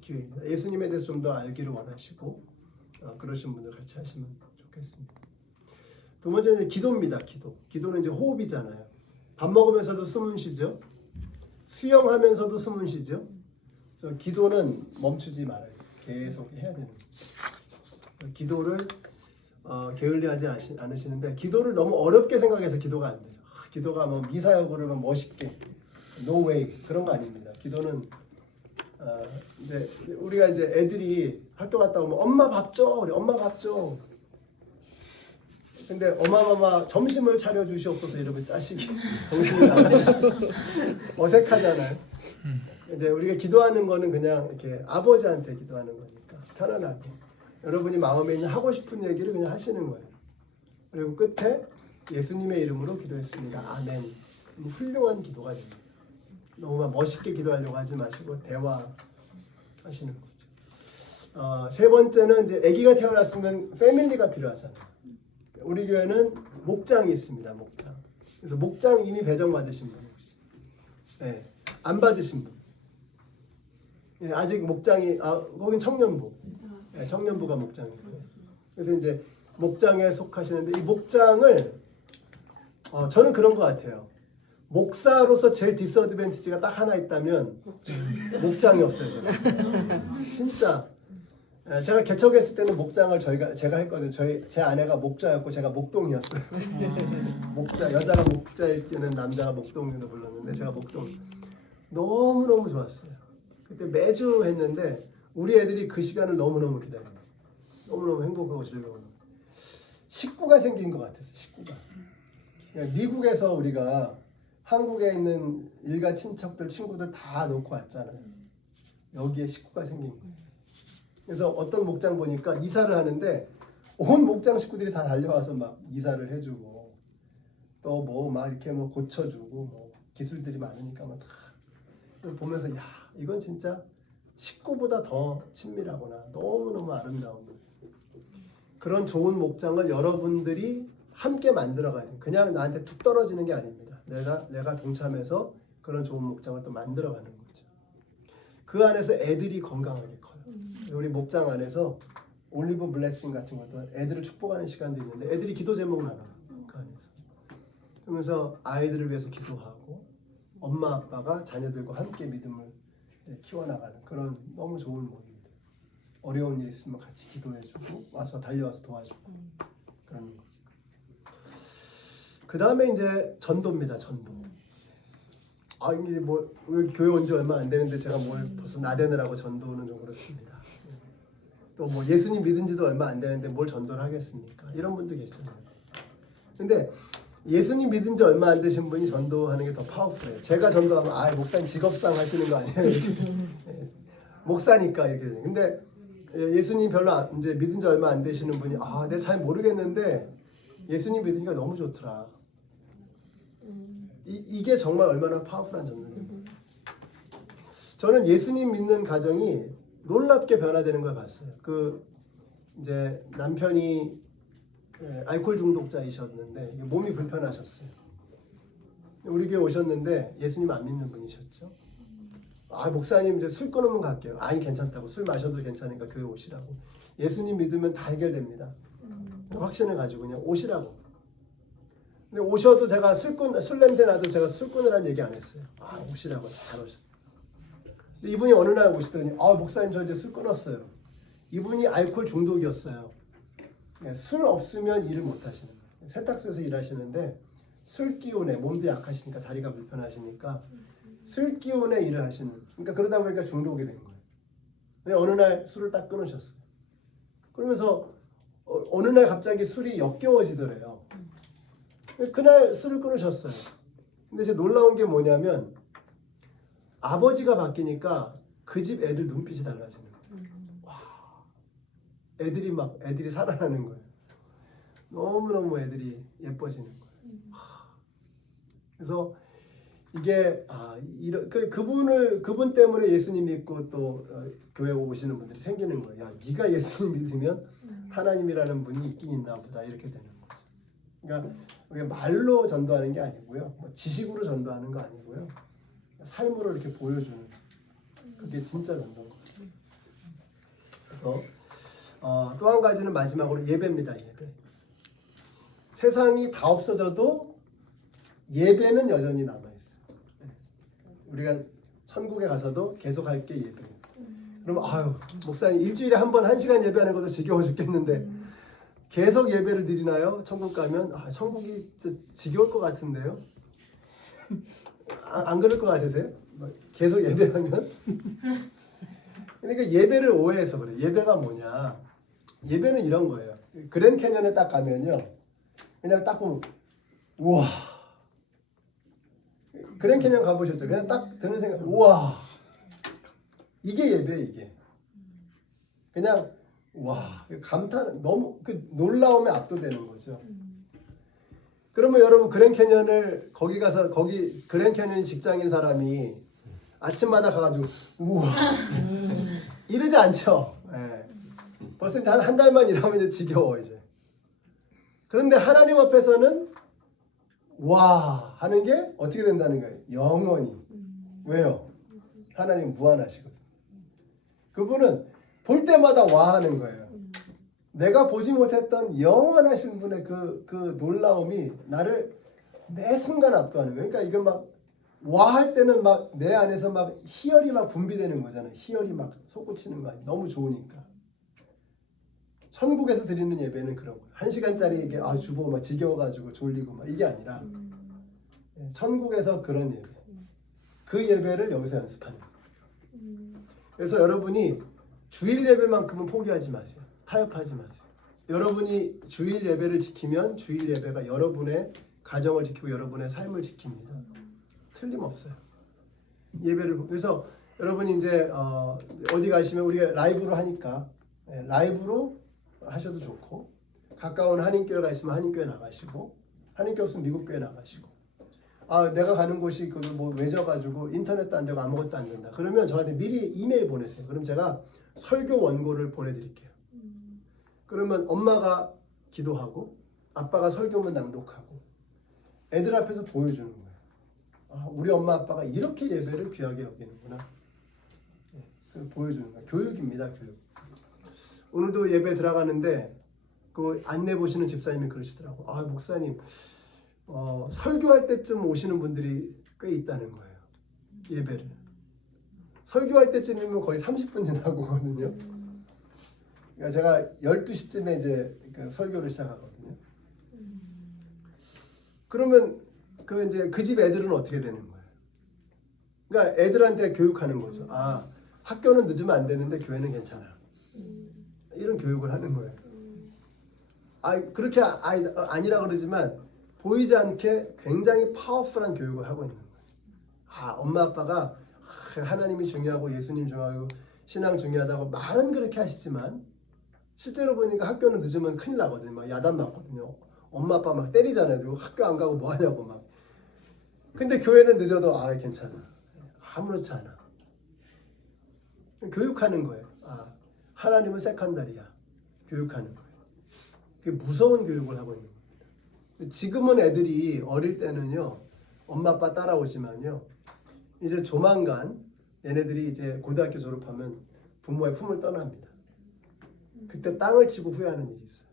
기회입니다. 예수님에 대해서 좀 더 알기를 원하시고 그러신 분들 같이 하시면 좋겠습니다. 두 번째는 기도입니다. 기도는 이제 호흡이잖아요. 밥 먹으면서도 숨은 쉬죠. 수영하면서도 숨은 쉬죠. 그래서 기도는 멈추지 말아요. 계속 해야 되는 거죠. 기도를 게을리하지 않으시는데 기도를 너무 어렵게 생각해서 기도가 안 돼요. 기도가 뭐 미사여구를 멋있게 no way 그런 거 아닙니다. 기도는 이제 우리가 이제 애들이 학교 갔다 오면 엄마 밥 줘, 그래. 엄마 밥 줘. 근데 어마어마 점심을 차려 주시옵소서 이러면 자식이 정신이 나가요. 어색하잖아요. 이제 우리가 기도하는 거는 그냥 이렇게 아버지한테 기도하는 거니까 편안하게 여러분이 마음에 있는 하고 싶은 얘기를 그냥 하시는 거예요. 그리고 끝에 예수님의 이름으로 기도했습니다. 아멘. 훌륭한 기도가 됩니다. 너무 멋있게 기도하려고 하지 마시고 대화하시는 거죠. 세 번째는 이제 아기가 태어났으면 패밀리가 필요하잖아요. 우리 교회는 목장이 있습니다. 목장. 그래서 목장 이미 배정 받으신 분 혹시? 네, 안 받으신 분. 예, 아직 목장이 거긴 청년부. 예, 청년부가 목장이고요. 그래서 이제 목장에 속하시는데 이 목장을 저는 그런 것 같아요. 목사로서 제일 디스어드밴티지가 딱 하나 있다면 목장이 없어요. 저는. 진짜. 예, 제가 개척했을 때는 목장을 제가 했거든요. 제 아내가 목자였고 제가 목동이었어요. 목자, 여자가 목자일 때는 남자가 목동으로 불렀는데 제가 목동. 너무너무 좋았어요. 그때 매주 했는데 우리 애들이 그 시간을 너무너무 기다려요. 너무너무 행복하고 즐거워요. 식구가 생긴 것 같았어요. 식구가. 그러니까 미국에서 우리가 한국에 있는 일가 친척들 친구들 다 놓고 왔잖아요. 여기에 식구가 생긴 거예요. 그래서 어떤 목장 보니까 이사를 하는데 온 목장 식구들이 다 달려와서 막 이사를 해주고 또 뭐 막 이렇게 뭐 고쳐주고 뭐 기술들이 많으니까 막 다 보면서 야 이건 진짜 식구보다 더 친밀하구나. 너무너무 아름다운 그런 좋은 목장을 여러분들이 함께 만들어가야 돼요. 그냥 나한테 툭 떨어지는 게 아닙니다. 내가 동참해서 그런 좋은 목장을 또 만들어가는 거죠. 그 안에서 애들이 건강하게 커요. 우리 목장 안에서 올리브 블레싱 같은 것도 애들을 축복하는 시간도 있는데 애들이 기도 제목을 나눠요. 그 안에서. 그러면서 아이들을 위해서 기도하고 엄마 아빠가 자녀들과 함께 믿음을 키워나가는 그런 너무 좋은 모임입니다. 어려운 일 있으면 같이 기도해주고 와서 달려와서 도와주고 그런 거죠. 그 다음에 이제 전도입니다. 전도. 이제 뭐 교회 온 지 얼마 안 되는데 제가 뭘 벌써 나대느라고 전도는 좀 그렇습니다. 또 뭐 예수님 믿은 지도 얼마 안 되는데 뭘 전도를 하겠습니까? 이런 분도 계시잖아요. 근데 예수님 믿은 지 얼마 안 되신 분이 전도하는 게 더 파워풀해요. 제가 전도하면 목사님 직업상 하시는 거 아니에요? 목사니까 이렇게. 근데 예수님 별로 이제 믿은 지 얼마 안 되시는 분이 내가 잘 모르겠는데 예수님 믿으니까 너무 좋더라. 이게 정말 얼마나 파워풀한 전도입니다. 저는 예수님 믿는 가정이 놀랍게 변화되는 걸 봤어요. 이제 남편이 알코올 중독자이셨는데 몸이 불편하셨어요. 우리 교회 오셨는데 예수님 안 믿는 분이셨죠. 목사님 이제 술 끊으면 갈게요. 괜찮다고. 술 마셔도 괜찮으니까 교회 오시라고. 예수님 믿으면 다 해결됩니다. 확신을 가지고 그냥 오시라고. 근데 오셔도 제가 술 냄새 나도 제가 술 끊으라는 얘기 안 했어요. 오시라고. 잘 오셔. 근데 이분이 어느 날 오시더니 목사님 저 이제 술 끊었어요. 이분이 알코올 중독이었어요. 술 없으면 일을 못 하시는 거예요. 세탁소에서 일하시는데 술 기운에 몸도 약하시니까 다리가 불편하시니까 술 기운에 일을 하시는. 그러니까 그러다 보니까 중독이 된 거예요. 근데 어느 날 술을 딱 끊으셨어요. 그러면서 어느 날 갑자기 술이 역겨워지더래요. 그날 술을 끊으셨어요. 근데 이제 놀라운 게 뭐냐면 아버지가 바뀌니까 그 집 애들 눈빛이 달라지는 거예요. 와, 애들이 살아나는 거예요. 너무너무 애들이 예뻐지는 거예요. 그래서 이게 그분 때문에 예수님 믿고 또 교회 오시는 분들이 생기는 거예요. 야, 네가 예수님 믿으면 하나님이라는 분이 있긴 있나 보다 이렇게 되는 거죠. 그러니까 우리가 말로 전도하는 게 아니고요, 지식으로 전도하는 거 아니고요, 삶으로 이렇게 보여주는 그게 진짜 전도인 거죠. 그래서 또 한 가지는 마지막으로 예배입니다. 예배. 세상이 다 없어져도 예배는 여전히 남아있어요. 우리가 천국에 가서도 계속 할 게 예배예요. 그럼 목사님 일주일에 한 번 1시간 예배하는 것도 지겨워 죽겠는데 계속 예배를 드리나요? 천국 가면 천국이 지겨울 것 같은데요. 안 그럴 것 같으세요? 계속 예배하면? 그러니까 예배를 오해해서 그래요. 예배가 뭐냐? 예배는 이런 거예요. 그랜드 캐년에 딱 가면요, 그냥 딱 보면 우와. 그랜드 캐년 가보셨죠? 그냥 딱 드는 생각, 우와. 이게 예배예요. 이게. 그냥 와, 감탄, 너무 놀라움에 압도되는 거죠. 그러면 여러분 그랜드 캐년을 거기 그랜드 캐년 직장인 사람이 아침마다 가가지고 우와 이러지 않죠. 벌써 이제 한 달만 일하면 이제 지겨워 이제. 그런데 하나님 앞에서는 와 하는 게 어떻게 된다는 거예요? 영원히. 왜요? 하나님 무한하시거든요. 그분은 볼 때마다 와하는 거예요. 내가 보지 못했던 영원하신 분의 그 놀라움이 나를 매 순간 압도하는 거예요. 그러니까 이거 막 와할 때는 막 내 안에서 막 희열이 막 분비되는 거잖아요. 희열이 막 솟구치는 거 아니에요. 너무 좋으니까. 천국에서 드리는 예배는 그런 거예요. 1시간짜리 이게 주보고 막 지겨워가지고 졸리고 막 이게 아니라 천국에서 그런 예배. 그 예배를 여기서 연습하는 거예요. 그래서 여러분이 주일 예배만큼은 포기하지 마세요. 타협하지 마세요. 여러분이 주일 예배를 지키면 주일 예배가 여러분의 가정을 지키고 여러분의 삶을 지킵니다. 틀림없어요. 예배를 그래서 여러분이 이제 어디 가시면 우리가 라이브로 하니까 라이브로 하셔도 좋고 가까운 한인교회가 있으면 한인교회 나가시고 한인교회 없으면 미국교회 나가시고 내가 가는 곳이 그거 뭐 외져가지고 인터넷도 안 되고 아무것도 안 된다. 그러면 저한테 미리 이메일 보내세요. 그럼 제가 설교 원고를 보내드릴게요. 그러면 엄마가 기도하고 아빠가 설교문 낭독하고 애들 앞에서 보여주는 거예요. 우리 엄마 아빠가 이렇게 예배를 귀하게 여기는구나. 보여주는 거예요. 교육입니다. 교육. 오늘도 예배 들어가는데 그 안내 보시는 집사님이 그러시더라고. 목사님 설교할 때쯤 오시는 분들이 꽤 있다는 거예요. 예배를. 설교할 때쯤이면 거의 30분 지나고 거든요. 그러니까 제가 12시쯤에 이제 그 설교를 시작하거든요. 그러면 그 집 애들은 어떻게 되는 거예요? 그러니까 애들한테 교육하는 거죠. 학교는 늦으면 안 되는데 교회는 괜찮아. 이런 교육을 하는 거예요. 그렇게 아니라 그러지만 보이지 않게 굉장히 파워풀한 교육을 하고 있는 거예요. 엄마 아빠가 하나님이 중요하고 예수님 중요하고 신앙 중요하다고 말은 그렇게 하시지만 실제로 보니까 학교는 늦으면 큰일 나거든요. 막 야단 맞거든요. 엄마 아빠 막 때리잖아요. 그리고 학교 안 가고 뭐 하냐고 막. 근데 교회는 늦어도 괜찮아. 아무렇지 않아. 교육하는 거예요. 하나님은 세컨다리야. 교육하는 거예요. 그게 무서운 교육을 하고 있는 거예요. 지금은 애들이 어릴 때는요. 엄마 아빠 따라오지만요. 이제 조만간 얘네들이 이제 고등학교 졸업하면 부모의 품을 떠납니다. 그때 땅을 치고 후회하는 일이 있어요.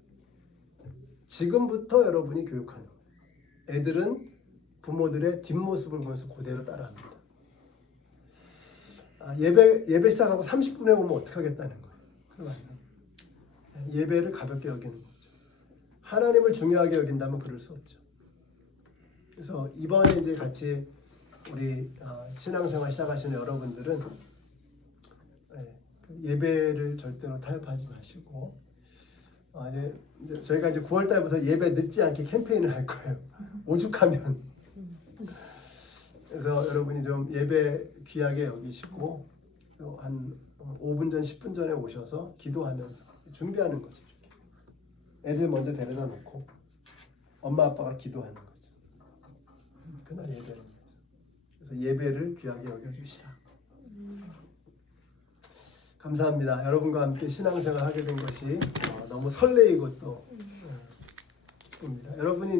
지금부터 여러분이 교육하는 거예요. 애들은 부모들의 뒷모습을 보면서 그대로 따라합니다. 예배 시작하고 30분에 오면 어떡하겠다는 거예요. 그럼 안 돼요. 예배를 가볍게 여기는 거죠. 하나님을 중요하게 여긴다면 그럴 수 없죠. 그래서 이번에 이제 같이 우리 신앙생활 시작하시는 여러분들은 예배를 절대로 타협하지 마시고 이제 저희가 이제 9월 달부터 예배 늦지 않게 캠페인을 할 거예요. 오죽하면. 그래서 여러분이 좀 예배 귀하게 여기시고 한 5분 전, 10분 전에 오셔서 기도하면서 준비하는 거죠. 애들 먼저 데려다 놓고 엄마 아빠가 기도하는 거죠. 그날 예배를 위해서. 그래서 예배를 귀하게 여겨주시라. 감사합니다. 여러분과 함께 신앙생활 하게 된 것이 너무 설레이고 또 기쁩니다. 여러분이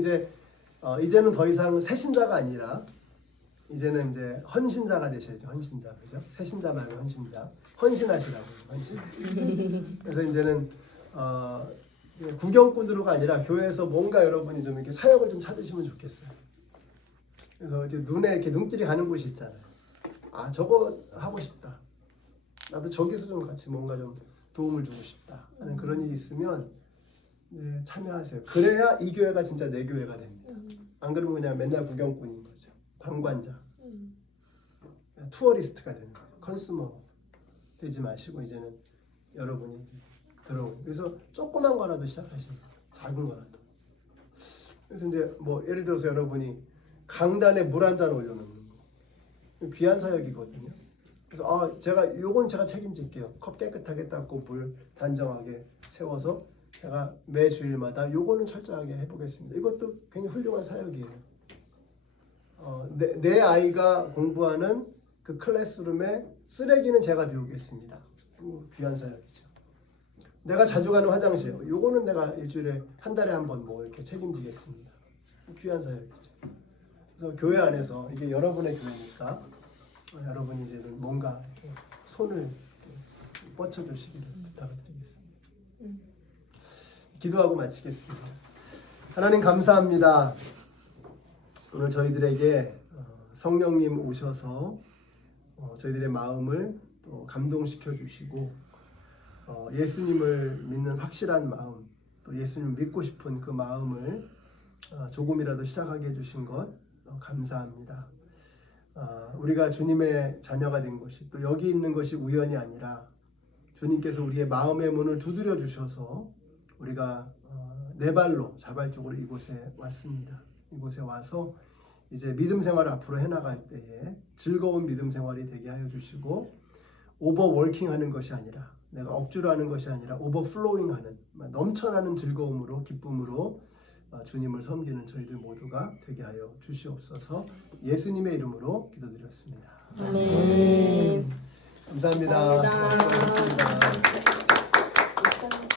이제는 더 이상 새신자가 아니라 이제는 이제 헌신자가 되셔야죠. 헌신자, 그죠? 새신자 말고 헌신자. 헌신하시라고. 헌신. 그래서 이제는 구경꾼으로가 아니라 교회에서 뭔가 여러분이 좀 이렇게 사역을 좀 찾으시면 좋겠어요. 그래서 이제 눈에 이렇게 눈길이 가는 곳이 있잖아요. 저거 하고 싶다. 나도 저기서 좀 같이 뭔가 좀 도움을 주고 싶다 하는 그런 일이 있으면 이제 참여하세요. 그래야 이 교회가 진짜 내 교회가 됩니다. 안 그러면 그냥 맨날 구경꾼인 거죠. 방관자, 투어리스트가 되는 거예요. 컨슈머 되지 마시고 이제는 여러분이 이제 들어오고 그래서 조그만 거라도 시작하시면 작은 거라도. 그래서 이제 뭐 예를 들어서 여러분이 강단에 물 한 잔 올려놓는 거 귀한 사역이거든요. 그래서 요건 제가 책임질게요. 컵 깨끗하게 닦고 물 단정하게 세워서 제가 매 주일마다 요거는 철저하게 해보겠습니다. 이것도 굉장히 훌륭한 사역이에요. 내 아이가 공부하는 그 클래스룸에 쓰레기는 제가 비우겠습니다. 귀한 사역이죠. 내가 자주 가는 화장실, 요거는 내가 일주일에 한 달에 한 번 뭐 이렇게 책임지겠습니다. 귀한 사역이죠. 그래서 교회 안에서 이게 여러분의 교회니까 여러분이 이제는 뭔가 이렇게 손을 이렇게 뻗쳐주시기를 부탁드리겠습니다. 기도하고 마치겠습니다. 하나님 감사합니다. 오늘 저희들에게 성령님 오셔서 저희들의 마음을 또 감동시켜 주시고 예수님을 믿는 확실한 마음, 또 예수님을 믿고 싶은 그 마음을 조금이라도 시작하게 해주신 것 감사합니다. 우리가 주님의 자녀가 된 것이 또 여기 있는 것이 우연이 아니라 주님께서 우리의 마음의 문을 두드려 주셔서 우리가 네 발로 자발적으로 이곳에 왔습니다. 이곳에 와서 이제 믿음 생활을 앞으로 해나갈 때에 즐거운 믿음 생활이 되게 하여 주시고 오버워킹하는 것이 아니라 내가 억지로 하는 것이 아니라 오버플로잉하는 넘쳐나는 즐거움으로 기쁨으로 주님을 섬기는 저희들 모두가 되게 하여 주시옵소서. 예수님의 이름으로 기도드렸습니다. 아멘. 감사합니다. 감사합니다. 고맙습니다.